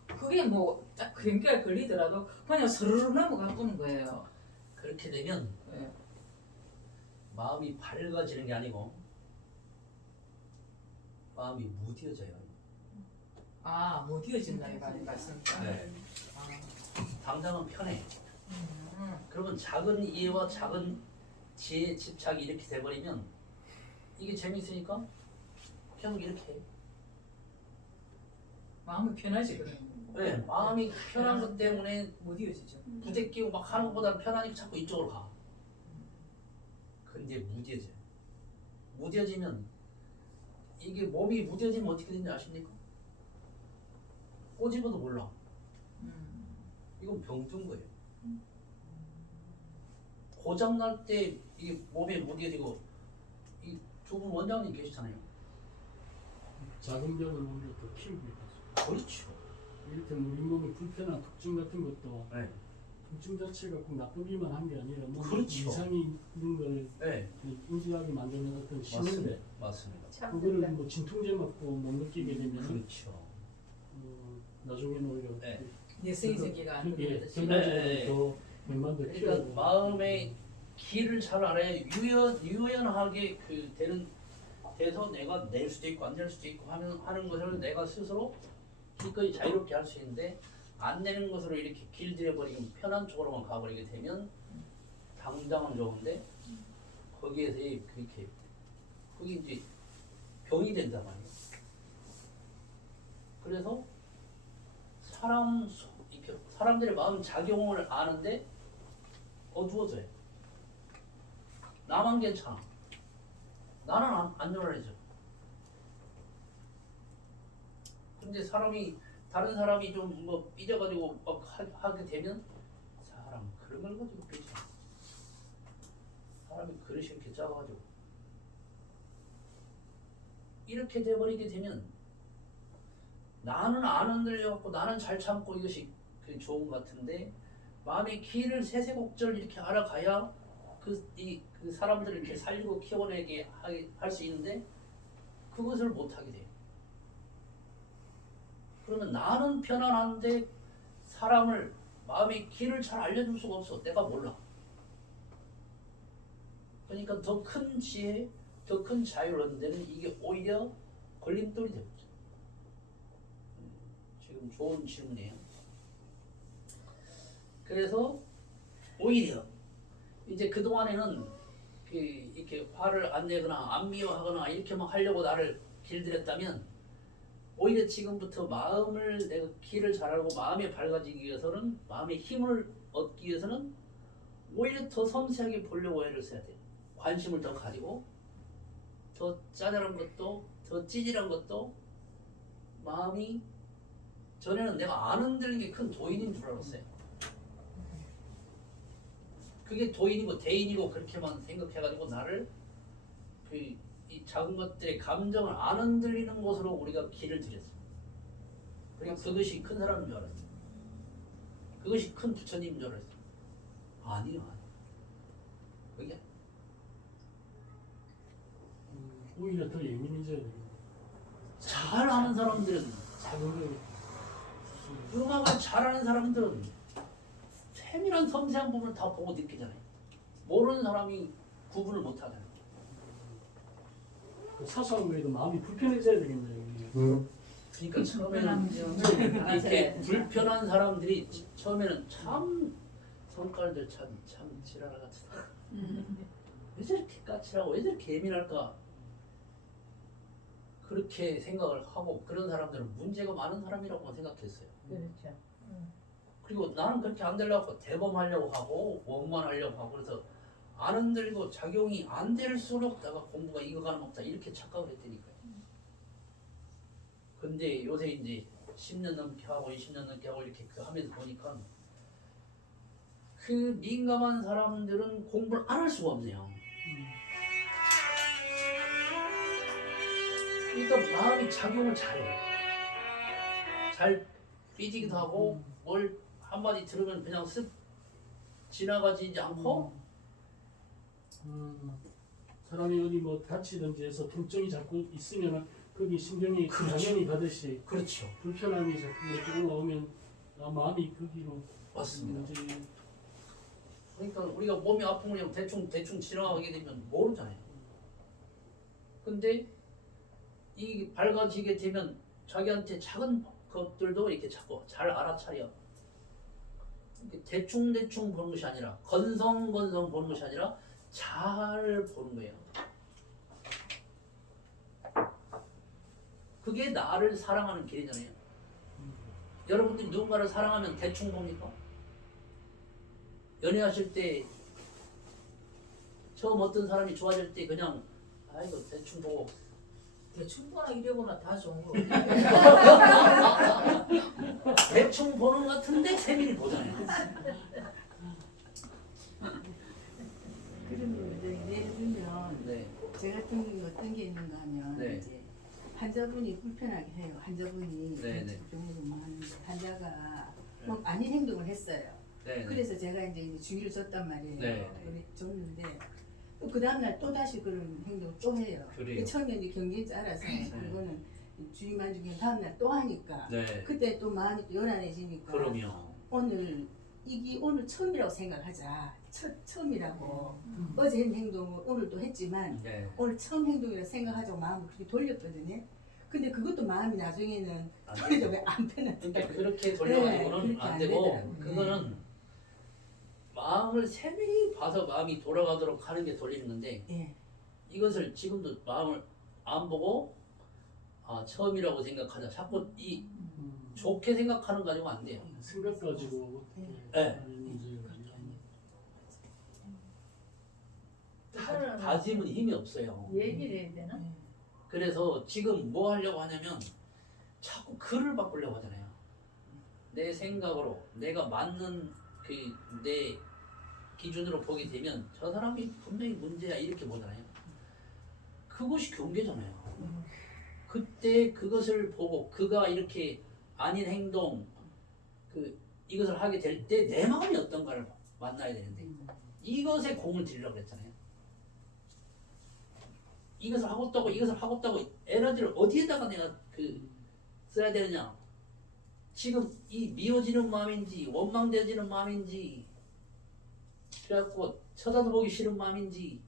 그게 딱 경계가 걸리더라도 그냥 스르르 넘어가 보는 거예요. 그렇게 되면 네. 마음이 밝아지는 게 아니고 마음이 무뎌져요. 못 이어진다 이 말씀이죠. 네. 당장은 편해. 그러면 작은 이해와 작은 지혜에 집착이 이렇게 돼버리면 이게 재밌으니까 계속 이렇게 해. 마음이 편하지 그러면. 네, 마음이 편한 것 때문에 못 이어지죠. 부대끼고 막 하는 것보다 편하니까 자꾸 이쪽으로 가. 근데 무뎌져. 무뎌지면 이게 몸이 무뎌지면 어떻게 되는지 아십니까? 꼬집어도 몰라. 이건 병든 거예요. 고장 날 때 이게 몸에 무뎌지고 이 두 분 원장님 계시잖아요. 작은 병을 오히려 더 키우고 있다. 그렇죠. 이를테면 우리 몸에 불편한 특징 같은 것도 네. 통증 자체가 꼭 나쁘기만 한 게 아니라 몸에 그렇죠. 이상이 있는 걸 네. 인지하게 만드는 어떤 신호인데 맞습니다. 그거를 뭐 진통제 맞고 못 느끼게 되면 그렇죠. 나중에는 오히려 네. 내성이기가 안 그게 되듯이. 결과적으로 네. 더 백만도 그러니까 키우고 마음의 길을 잘 알아야 유연하게 그 돼서 내가 낼 수도 있고 안 낼 수도 있고 하는 것을 내가 스스로 기꺼이 자유롭게 할 수 있는데 안 내는 것으로 이렇게 길들여 버리면 편한 쪽으로만 가버리게 되면 당장은 좋은데 거기에서 그렇게 그게 이제 병이 된단 말이에요. 그래서 사람들의 마음 작용을 아는데 어두워져요. 나만 괜찮아. 나는 안 요란해져. 근데 다른 사람이 좀 뭐 삐져가지고 막 하게 되면 사람 그런 걸 가지고 삐져. 사람이 그릇이 이렇게 작아가지고 이렇게 돼버리게 되면 나는 안 흔들려갖고 나는 잘 참고 이것이 그 좋은 것 같은데 마음의 길을 세세곡절 이렇게 알아가야 그 사람들을 이렇게 살리고 키워내게 할 수 있는데 그것을 못하게 돼요. 그러면 나는 편안한데 사람을 마음의 길을 잘 알려줄 수가 없어. 내가 몰라. 그러니까 더 큰 지혜, 더 큰 자유를 얻는 데는 이게 오히려 걸림돌이 되죠. 지금 좋은 질문이에요. 그래서 오히려 이제 그동안에는 이렇게 화를 안 내거나 안 미워하거나 이렇게만 하려고 나를 길들였다면 오히려 지금부터 마음을 내가 길을 잘 알고 마음에 밝아지기 위해서는 마음의 힘을 얻기 위해서는 오히려 더 섬세하게 보려고 애를 써야 돼요. 관심을 더 가지고 더 짜잘한 것도 더 찌질한 것도 마음이 전에는 내가 안 흔들리는 게 큰 도인인 줄 알았어요. 그게 도인이고 대인이고 그렇게만 생각해가지고 나를 이 작은 것들의 감정을 안 흔들리는 곳으로 우리가 길을 들였어요. 그러니까 그것이 큰 사람인 줄 알았어요. 그것이 큰 부처님인 줄 알았어요. 아니요. 그게 오히려 더 예민해져야 돼요. 잘 아는 사람들은 작은 걸 음악을 잘하는 사람들은 세밀한 섬세한 부분을 다 보고 느끼잖아요. 모르는 사람이 구분을 못하잖아요. 그 사소한 거에도 마음이 불편해져야 되겠네요. 이게. 그러니까 처음에는 이렇게 불편한 사람들이 처음에는 참 성깔들 참 지랄 같다. 왜 저렇게 까칠하고 왜 저렇게 예민할까? 그렇게 생각을 하고 그런 사람들은 문제가 많은 사람이라고만 생각했어요. 그렇죠. 그리고 나는 그렇게 안 되려고 대범하려고 하고 원만하려고 하고 그래서 안 흔들리고 작용이 안 될수록 내가 공부가 익어가는 없다 이렇게 착각을 했다니까요. 근데 요새 이제 10년 넘게 하고 20년 넘게 하고 이렇게 하면서 보니까 그 민감한 사람들은 공부를 안 할 수가 없네요. 그러니까 마음이 작용을 잘해. 잘 삐지기도 하고 뭘 한마디 들으면 그냥 쓱 지나가지 않고 사람이 어디 뭐 다치든지 해서 통증이 자꾸 있으면 거기 신경이 그렇죠. 당연히 가듯이 그렇죠. 불편함이 자꾸 이렇게 올라오면 마음이 거기로 맞습니다. 이제 그러니까 우리가 몸이 아픈 걸 대충 지나가게 되면 모르잖아요. 근데 이 밝아지게 되면 자기한테 작은 것들도 이렇게 자꾸 잘 알아차려. 대충 보는 것이 아니라 건성 보는 것이 아니라 잘 보는 거예요. 그게 나를 사랑하는 길이잖아요. 여러분들이 누군가를 사랑하면 대충 봅니까? 연애하실 때 처음 어떤 사람이 좋아질 때 그냥 아이고 대충 보고 대충 보나 이래보나 다 좋은 거. 대충 보는 것 같은데 세밀히 보잖아요. 그러면 이제 예를 들면 네. 제 같은 경우 어떤 게 있는가 하면 네. 이제 환자분이 불편하게 해요. 환자분이 네, 네. 병원에 근무하는데 환자가 네. 뭐 아닌 행동을 했어요. 네. 그래서 제가 이제 주의를 줬단 말이에요. 네. 그래 줬는데 또 그 다음날 또 다시 그런 행동을 또 해요. 그래요. 처음에 이제 경계에 알아서 그거는 주의만 주면 다음날 또 하니까 네. 그때 또 마음이 또 요란해지니까 그럼요. 오늘 이게 오늘 처음이라고 생각하자. 처음이라고 어제 했는 행동을 오늘 또 했지만 네. 오늘 처음 행동이라고 생각하자고 마음을 그렇게 돌렸거든요. 근데 그것도 마음이 나중에는 안 돌려도 왜안 편하다. 그러니까 그렇게 돌려가지고는 그렇게 안 안 되고 되더라고요. 그거는 마음을 세밀히 봐서 마음이 돌아가도록 하는 게 돌리는 건데 예. 이것을 지금도 마음을 안 보고 처음이라고 생각하자. 자꾸 이 좋게 생각하는 거 가지고 안 돼요. 생각 가지고 네. 문제가 다짐은 힘이 없어요. 얘기를 해야 되나? 그래서 지금 뭐 하려고 하냐면 자꾸 글을 바꾸려고 하잖아요. 내 생각으로 내가 맞는 그 내 기준으로 보게 되면 저 사람이 분명히 문제야 이렇게 보잖아요. 그것이 경계잖아요. 그때 그것을 보고 그가 이렇게 아닌 행동 이것을 하게 될 때 내 마음이 어떤가를 만나야 되는데 이것에 공을 들이려고 그랬잖아요. 이것을 하고 있다고 에너지를 어디에다가 내가 써야 되느냐. 지금 이 미워지는 마음인지 원망되어지는 마음인지 그래갖고 쳐다도 보기 싫은 마음인지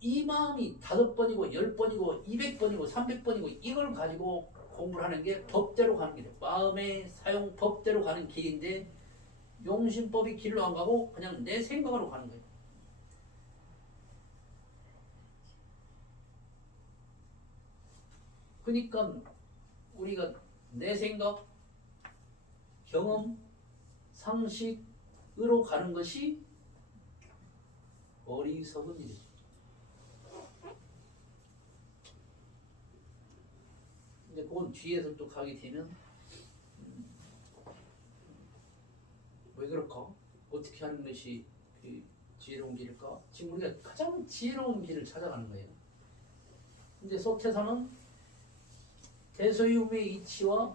이 마음이 5번이고 10번이고 200번이고 300번이고 이걸 가지고 공부를 하는 게 법대로 가는 길이에요. 마음의 사용 법대로 가는 길인데 용신법이 길로 안 가고 그냥 내 생각으로 가는 거예요. 그러니까 우리가 내 생각, 경험, 상식으로 가는 것이 어리석은 일이죠. 근데 그건 뒤에서 또 가게 되면 왜 그럴까? 어떻게 하는 것이 그 지혜로운 길일까? 지금 우리가 가장 지혜로운 길을 찾아가는 거예요. 근데 소태사는 대소유의 이치와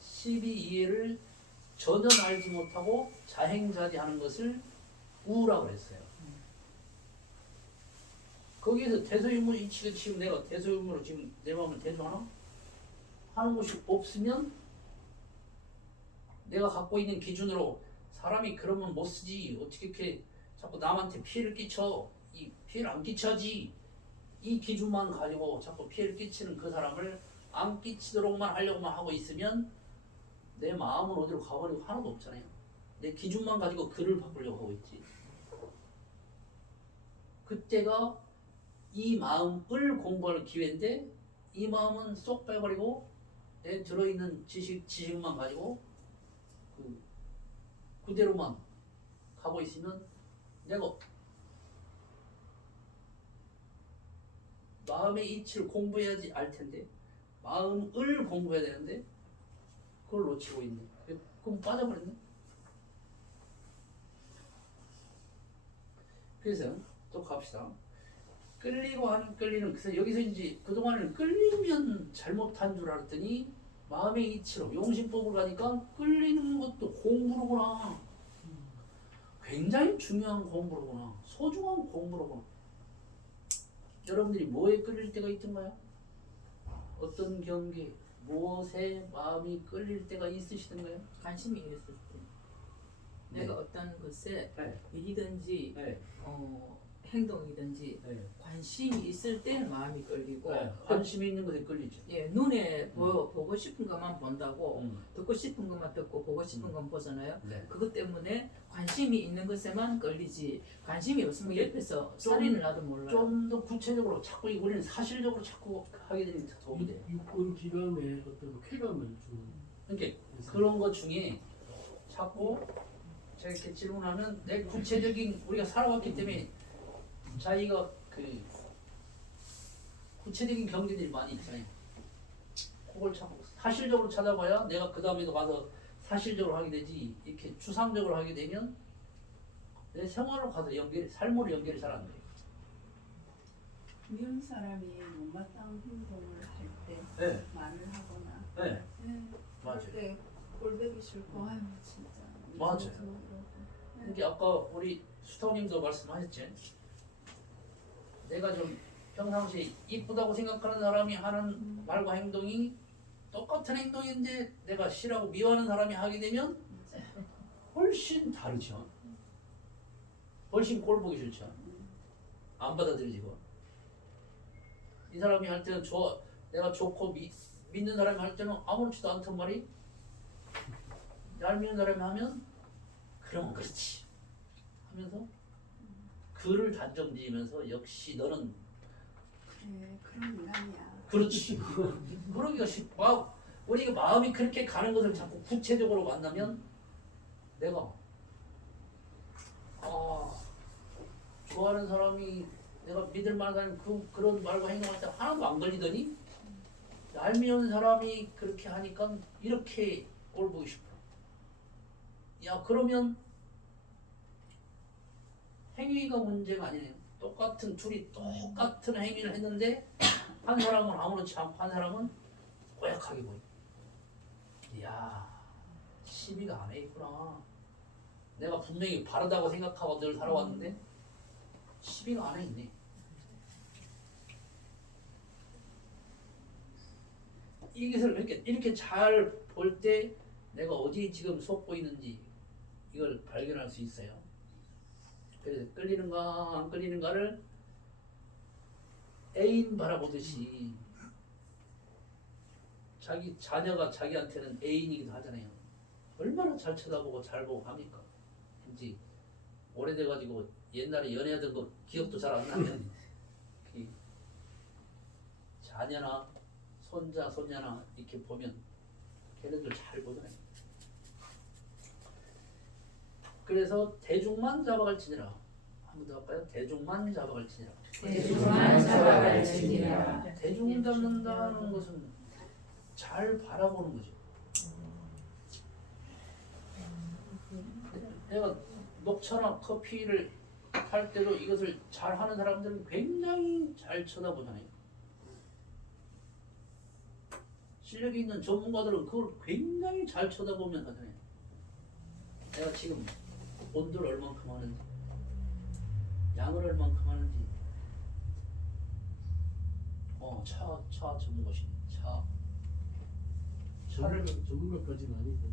12이해를 전혀 알지 못하고 자행자리하는 것을 우라고 했어요. 거기에서 대소유무 이치가 지금 내가 대소유무로 지금 내 마음을 대조하나? 하는 것이 없으면 내가 갖고 있는 기준으로 사람이 그러면 못 쓰지 어떻게 이렇게 자꾸 남한테 피해를 끼쳐 이 피해를 안 끼쳐야지 이 기준만 가지고 자꾸 피해를 끼치는 그 사람을 안 끼치도록만 하려고만 하고 있으면 내 마음은 어디로 가버리고 하나도 없잖아요. 내 기준만 가지고 글을 바꾸려고 하고 있지. 그때가 이 마음을 공부할 기회인데 이 마음은 쏙 빼버리고 내 들어있는 지식만 가지고 그대로만 가고 있으면 내가 마음의 이치를 공부해야지 알 텐데 마음을 공부해야 되는데 그걸 놓치고 있네. 그럼 빠져버렸네. 그래서 또 갑시다. 끌리고 안 끌리는 그래서 여기서 이제 그동안에는 끌리면 잘못한 줄 알았더니 마음의 이치로 용신법을 가니까 끌리는 것도 공부로구나. 굉장히 중요한 공부로구나. 소중한 공부로구나. 여러분들이 뭐에 끌릴 때가 있던가요? 어떤 경계, 무엇에 마음이 끌릴 때가 있으시던가요? 관심이 있을 때. 네. 내가 어떤 것에 네. 일이든지 네. 행동이든지 네. 관심이 있을 때 마음이 끌리고 네. 관심이 있는 것에 끌리죠. 예, 눈에 보고 싶은 것만 본다고 음. 듣고 싶은 것만 듣고 보고 싶은 건 보잖아요. 네. 그것 때문에 관심이 있는 것에만 끌리지 관심이 없으면 옆에서 살인을 나도 몰라요. 좀 더 구체적으로 자꾸 우리는 사실적으로 자꾸 하게 되니까 도움이 돼요. 육군 기관의 어떤 쾌감을 주는 그러니까 그런 것 중에 자꾸 제가 이렇게 질문하면 내 구체적인 우리가 살아왔기 때문에 자기가 그 구체적인 경제들이 많이 있잖아요. 그걸 참 사실적으로 찾아봐야 내가 그 다음에도 가서 사실적으로 하게 되지 이렇게 추상적으로 하게 되면 내 생활로 가서 삶으로 연결이 잘 안 돼요. 미운 사람이 못마땅한 행동을 할 때 네, 말을 하거나 네, 네, 맞아요. 그럴 때 꼴보기 싫고 아유 진짜 맞아요. 이러고. 이게 아까 우리 수타님도 말씀하셨지. 내가 좀 평상시에 이쁘다고 생각하는 사람이 하는 말과 행동이 똑같은 행동인데 내가 싫어하고 미워하는 사람이 하게 되면 훨씬 다르죠. 훨씬 꼴 보기 싫죠. 안 받아들여지고. 이 사람이 할 때는 내가 좋고 믿는 사람이 할 때는 아무렇지도 않단 말이. 얄미운 사람이 하면 그러면 그렇지 하면서 그를 단정지으면서 역시 너는 그래 그런 인간이야. 그렇지. 그러기가 쉽고 우리가 마음이 그렇게 가는 것을 자꾸 구체적으로 만나면 내가 좋아하는 사람이 내가 믿을 만한 사람이 그런 말과 행동할 때 하나도 안 걸리더니 얄미운 사람이 그렇게 하니까 이렇게 꼴 보기 싶어. 야 그러면 행위가 문제가 아니네요. 둘이 똑같은 행위를 했는데 한 사람은 아무렇지 않고 한 사람은 고약하게 보여. 이야 시비가 안에 있구나. 내가 분명히 바르다고 생각하고 늘 살아왔는데 시비가 안에 있네. 이것을 이렇게 잘 볼 때 내가 어디 지금 속고 있는지 이걸 발견할 수 있어요. 그래서 끌리는가 안 끌리는가를 애인 바라보듯이 자기 자녀가 자기한테는 애인이기도 하잖아요. 얼마나 잘 쳐다보고 잘 보고 합니까? 이제 오래돼가지고 옛날에 연애하던 거 기억도 잘 안 나면 그 자녀나 손자 손녀나 이렇게 보면 걔네들 잘 보잖아요. 그래서 대중만 잡아갈지니라. 한 번 더 할까요? 대중만 잡아갈지니라. 대중만 잡아갈지니라. 대중 잡는다는 것은 잘 바라보는 거죠. 내가 녹차나 커피를 할 때도 이것을 잘 하는 사람들은 굉장히 잘 쳐다보잖아요. 실력이 있는 전문가들은 그걸 굉장히 잘 쳐다보면서 하잖아요. 내가 지금 온도를 얼만큼 하는지, 양을 얼만큼 하는지. 차 전문가시네. 차를 전문가까지는 아니고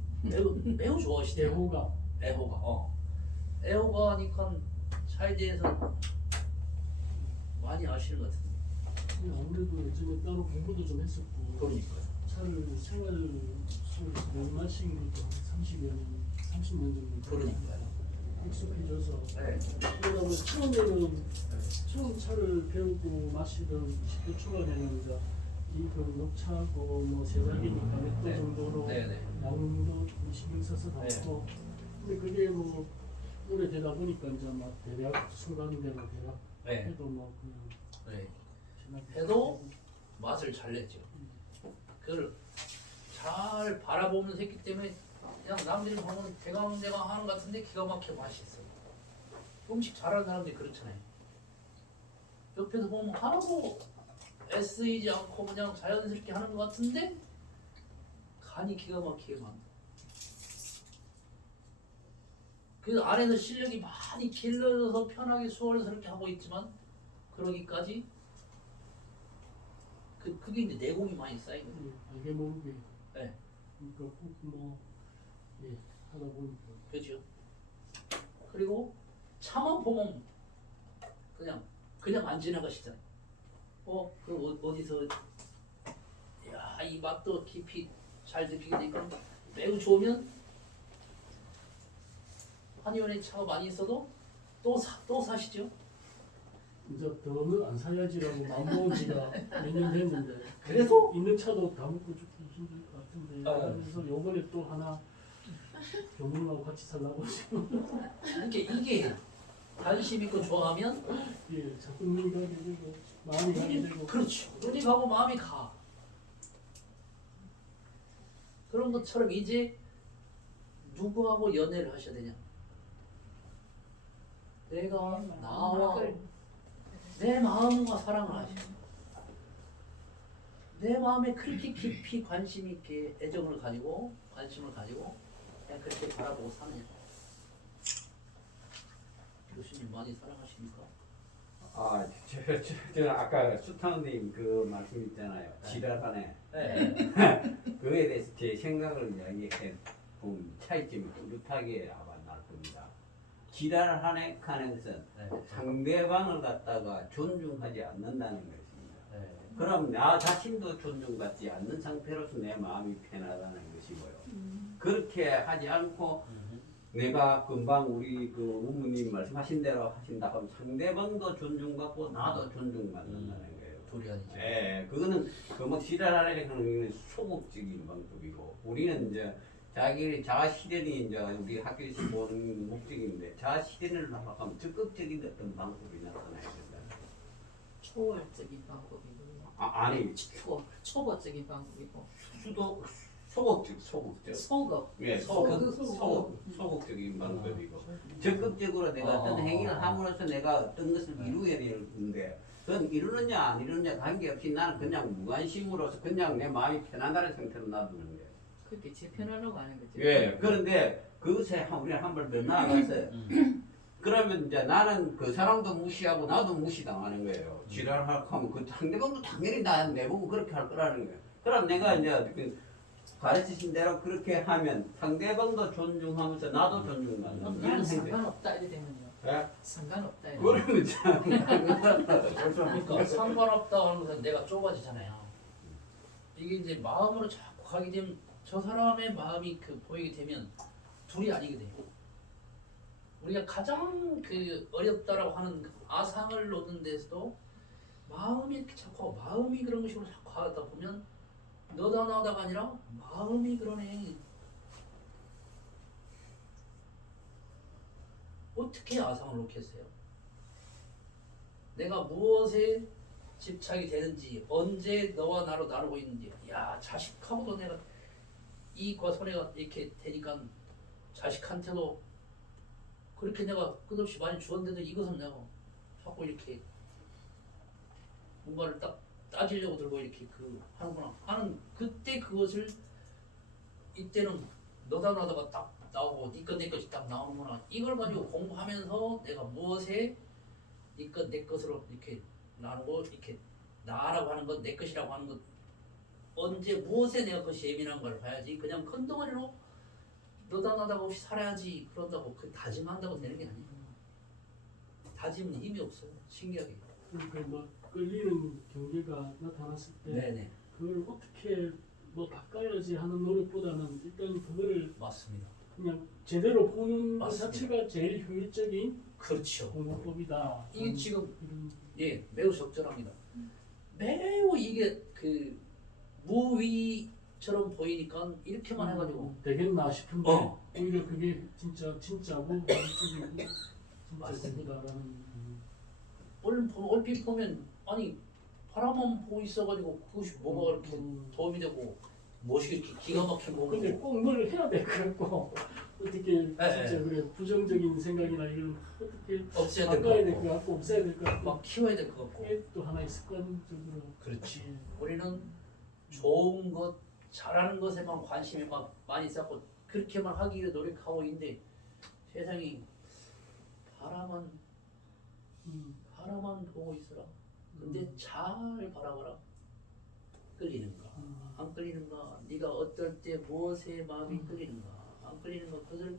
매우 좋아하시대요. 애호가. 애호가 하니까 차에 대해서 많이 아시는 것 같은데. 아무래도 요즘에 따로 공부도 좀 했었고 그러니까요. 차를 생활 속에서 못 마신 것도 한 30년 정도 그러니까요. 익숙해져서 네. 그러다 보니 처음 차를 배우고 마시던 20대 초반에는 이제 이그 녹차하고 뭐 제작이니까 몇 도 정도로 네네. 양도 좀 신경 써서 담고 근데 그게 뭐 오래되다 보니까 이제 막 대략 순간대로 대략 네. 해도 뭐 그냥 네. 지나게 해도 맛을 잘 냈죠. 그걸 잘 바라보면서 했기 때문에 그냥 남들이 보면 대강대강 하는 것 같은데 기가 막혀 맛있어. 음식 잘하는 사람들이 그렇잖아요. 옆에서 보면 하나도 애쓰이지 않고 그냥 자연스럽게 하는 것 같은데 간이 기가 막히게 만들어. 그 안에서 실력이 많이 길러져서 편하게 수월스럽게 하고 있지만 그러기까지 그게 이제 내공이 많이 쌓이는 거예요. 알게 모르게 네. 그러니까 꼭 하다 보니까 그렇죠. 그리고 차만 보면 그냥 안 지나가시잖아요. 어디서 이 맛도 깊이 잘 느끼게 되니까 매우 좋으면 한의원에 차가 많이 있어도 또 사시죠. 이제 더는 안 사야지라고 마음먹은 지가 몇 년 됐는데 그래도 있는 차도 다 먹고 죽기 힘들 것 같은데 아. 그래서 요번에 또 하나 교무님하고 같이 살라고 지금 이게 관심 있고 좋아하면 예, 자꾸 눈이 가게 되고 마음이 가게 되고 그렇죠. 눈이 가고 마음이 가. 그런 것처럼 이제 누구하고 연애를 하셔야 되냐? 내가 나와 내 마음과 사랑을 하셔. 내 마음에 그렇게 깊이 관심 있게 애정을 가지고 관심을 가지고 그냥 그렇게 바라보고 사느냐? 교수님 많이 사랑하십니까? 저 아까 수탕님 그 말씀 있잖아요. 지랄하네. 네. 그거에 대해서 제 생각을 이야기해 보면 차이점이 뚜렷하게 아마 날 겁니다. 지랄하네 하는 것은 네. 상대방을 갖다가 존중하지 않는다는 것입니다. 네. 그럼 나 자신도 존중받지 않는 상태로서 내 마음이 편하다는 것이고요. 그렇게 하지 않고 내가 금방 우리 그 부모님 말씀하신 대로 하신다 하면 상대방도 존중받고 나도 존중받는다는 거예요. 둘이 아니죠. 예, 그거는 그뭐 지랄하려고 하는 게 소극적인 방법이고 우리는 이제 자기 자아 실현이 이제 우리 학교에서 보는 목적인데 자아 실현을 하면 적극적인 어떤 방법이 나타나야 된다. 초월적인 방법이고 아니 초보적인 방법이고 소극적. 소극 예, 소극적인 방법이고 적극적으로 내가 어떤 행위를 함으로써 내가 어떤 것을 이루어야 되는데 그건 이루느냐 안 이루느냐 관계없이 나는 그냥 무관심으로서 그냥 내 마음이 편안하다는 상태로 놔두는 거예요. 그렇게 제 편하려고 하는 거죠. 예, 그런데 그것에 우리는 한 발 더 나아가서 그러면 이제 나는 그 사람도 무시하고 나도 무시당하는 거예요. 지랄하고 하면 그 상대방도 당연히 나 내보고 그렇게 할 거라는 거예요. 그럼 내가 이제 그 가르치신 대로 그렇게 하면 상대방도 존중하면서 나도 존중받는 나는 이런 행동. 상관없다 이래 되면요. 예? 상관없다 이래. 그러면 참 그러니까 상관없다 하는 것은 내가 좁아지잖아요. 이게 이제 마음으로 자꾸 가게 되면 저 사람의 마음이 그 보이게 되면 둘이 아니게 돼요. 우리가 가장 그 어렵다라고 하는 그 아상을 놓는 데서도 마음이 이렇게 자꾸 마음이 그런 식으로 자꾸 하다 보면 너다 나다가 아니라 마음이 그러네. 어떻게 아상을 놓겠어요? 내가 무엇에 집착이 되는지 언제 너와 나로 나누고 있는지 야 자식하고도 내가 이익과 손해가 이렇게 되니까 자식한테도 그렇게 내가 끝없이 많이 주었는데도 이것은 내가 자꾸 이렇게 뭔가를 딱 따지려고 들고 이렇게 그 하는구나 하는 그때 그것을 이때는 너다 나다가 딱 나오고 니것 내 것이 딱 나오는구나 이걸 가지고 공부하면서 내가 무엇에 니것 내 것으로 이렇게 나누고 이렇게 나라고 하는 것 내 것이라고 하는 것 언제 무엇에 내가 그것이 예민한 걸 봐야지 그냥 큰 덩어리로 너다 나다가 없이 살아야지 그런다고 그 다짐한다고 되는 게 아니에요. 다짐은 힘이 없어요. 신기하게. 그러니까 뭐 끌리는 경계가 나타났을 때 네네 그걸 어떻게 뭐 바꿔야지 하는 노력보다는 일단 그거를 맞습니다. 그냥 제대로 보는 것 맞습니다. 자체가 제일 효율적인 그렇죠. 공부법이다. 이게 지금 이런 예 매우 적절합니다. 매우 이게 그 무위처럼 보이니까 이렇게만 해가지고 되겠나 싶은데 어. 오히려 그게 진짜고 현실적이고 진짜 맞습니다. 공부다라는 얼핏 보면 아니 바라만 보고 있어가지고 그것이 뭐가 이렇게 도움이 되고 무엇이 이렇게 기가 막힌 거고 근데 꼭 뭘 해야 될 것 같고 어떻게 진짜 그래 부정적인 생각이나 이런 어떻게 없애야 될 바꿔야 것 될 것 같고 같고 없애야 될 것 같고 막 키워야 될 것 같고 그게 또 하나의 습관적으로 그렇지. 예. 우리는 좋은 것 잘하는 것에만 관심이 막 많이 있었고 그렇게만 하기 위해 노력하고 있는데 세상이 바라만 보고 있어라. 근데 잘 바라봐라. 끌리는가 안 끌리는가 네가 어떨 때 무엇에 마음이 끌리는가 안 끌리는가 그것을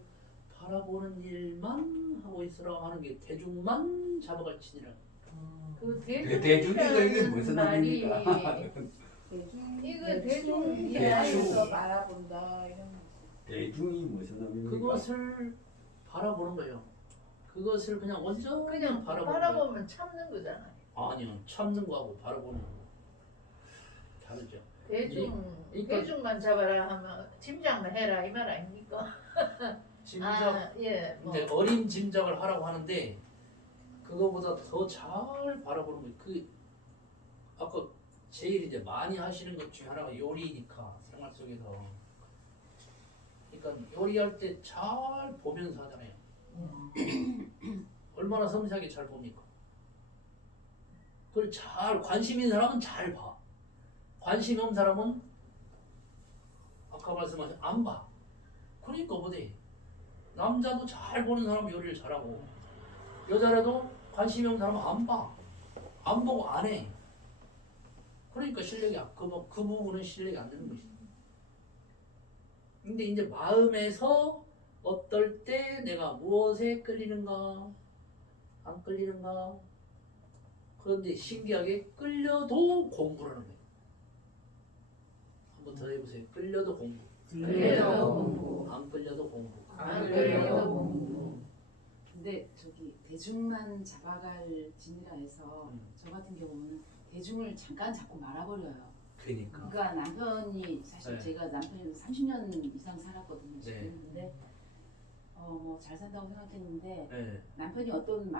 바라보는 일만 하고 있으라 하는 게 대중만 잡아갈 치니라. 그 대중이가 이게 무슨 말이 의미입니까? 이거 대중이라서 바라본다 이런 대중이 무슨 의미입니까? 그것을 바라보는 거예요. 그것을 그냥 온전히 그냥 바라보는 거예요. 바라보면 참는 거잖아요. 아니요, 참는 거하고 바라보는 거하고 다르죠. 대중만 잡아라 하면 짐작만 해라 이 말 아닙니까? 짐작 예. 뭐. 이제 어린 짐작을 하라고 하는데 그거보다 더 잘 바라보는 거예요. 그 아까 제일 이제 많이 하시는 것 중에 하나가 요리니까 생활 속에서 그러니까 요리할 때 잘 보면서 하잖아요. 얼마나 섬세하게 잘 봅니까? 그걸 잘 관심 있는 사람은 잘 봐. 관심 없는 사람은 아까 말씀하신 안 봐. 그러니까 뭐대 남자도 잘 보는 사람은 요리를 잘하고 여자라도 관심이 없는 사람은 안 봐. 안 보고 안 해. 그러니까 실력이 그 부분은 실력이 안 되는 것이죠. 근데 이제 마음에서 어떨 때 내가 무엇에 끌리는가 안 끌리는가 그런데 신기하게 끌려도 공부라는 거예요. 한번 더 해보세요. 끌려도 공부. 끌려도 공부. 안 끌려도 공부. 안 끌려도 공부. 근데 저기 대중만 잡아갈 진이라 해서 저 같은 경우는 대중을 잠깐 잡고 말아버려요. 그러니까. 그러니까 남편이 사실 네. 제가 남편이 30년 이상 살았거든요. 지금. 네. 근데 뭐 잘 산다고 생각했는데 네. 남편이 어떤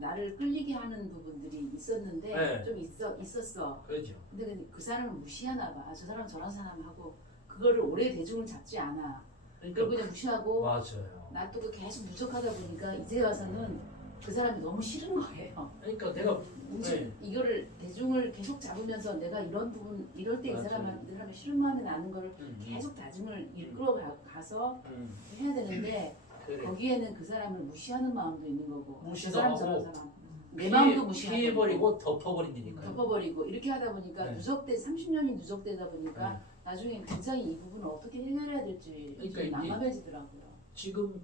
나를 끌리게 하는 부분들이 있었는데 네. 좀 있었어. 그렇죠. 근데 그 사람을 무시하나 봐. 저 사람 저런 사람하고 그거를 오래 대중을 잡지 않아. 그리고 그러니까 그냥 무시하고 맞아요. 놔두고 계속 누적하다 보니까 이제 와서는 그 사람이 너무 싫은 거예요. 그러니까 내가 네. 이거를 대중을 계속 잡으면서 내가 이런 부분 이럴 때 이 맞아요. 사람이 싫은 마음이 나는 걸 음, 계속 다짐을 이끌어 가서 음, 해야 되는데 그래. 거기에는 그 사람을 무시하는 마음도 있는 거고 무시도 저 사람 하고 저런 사람 내 마음도 무시하고 피해버리고 덮어버린다니까. 덮어버리고 이렇게 하다 보니까 네. 30년이 누적되다 보니까 네. 나중에 굉장히 이 부분을 어떻게 해결해야 될지 그러니까 좀 이게- 난감해지더라고요. 지금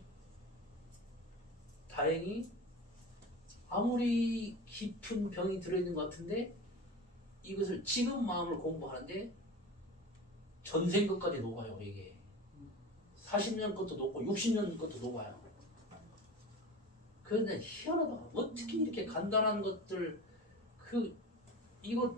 다행히 아무리 깊은 병이 들어있는 것 같은데 이것을 지금 마음을 공부하는데 전생 것까지 녹아요. 이게 40년 것도 녹고 60년 것도 녹아요. 그런데 희한하다. 어떻게 이렇게 간단한 것들 이거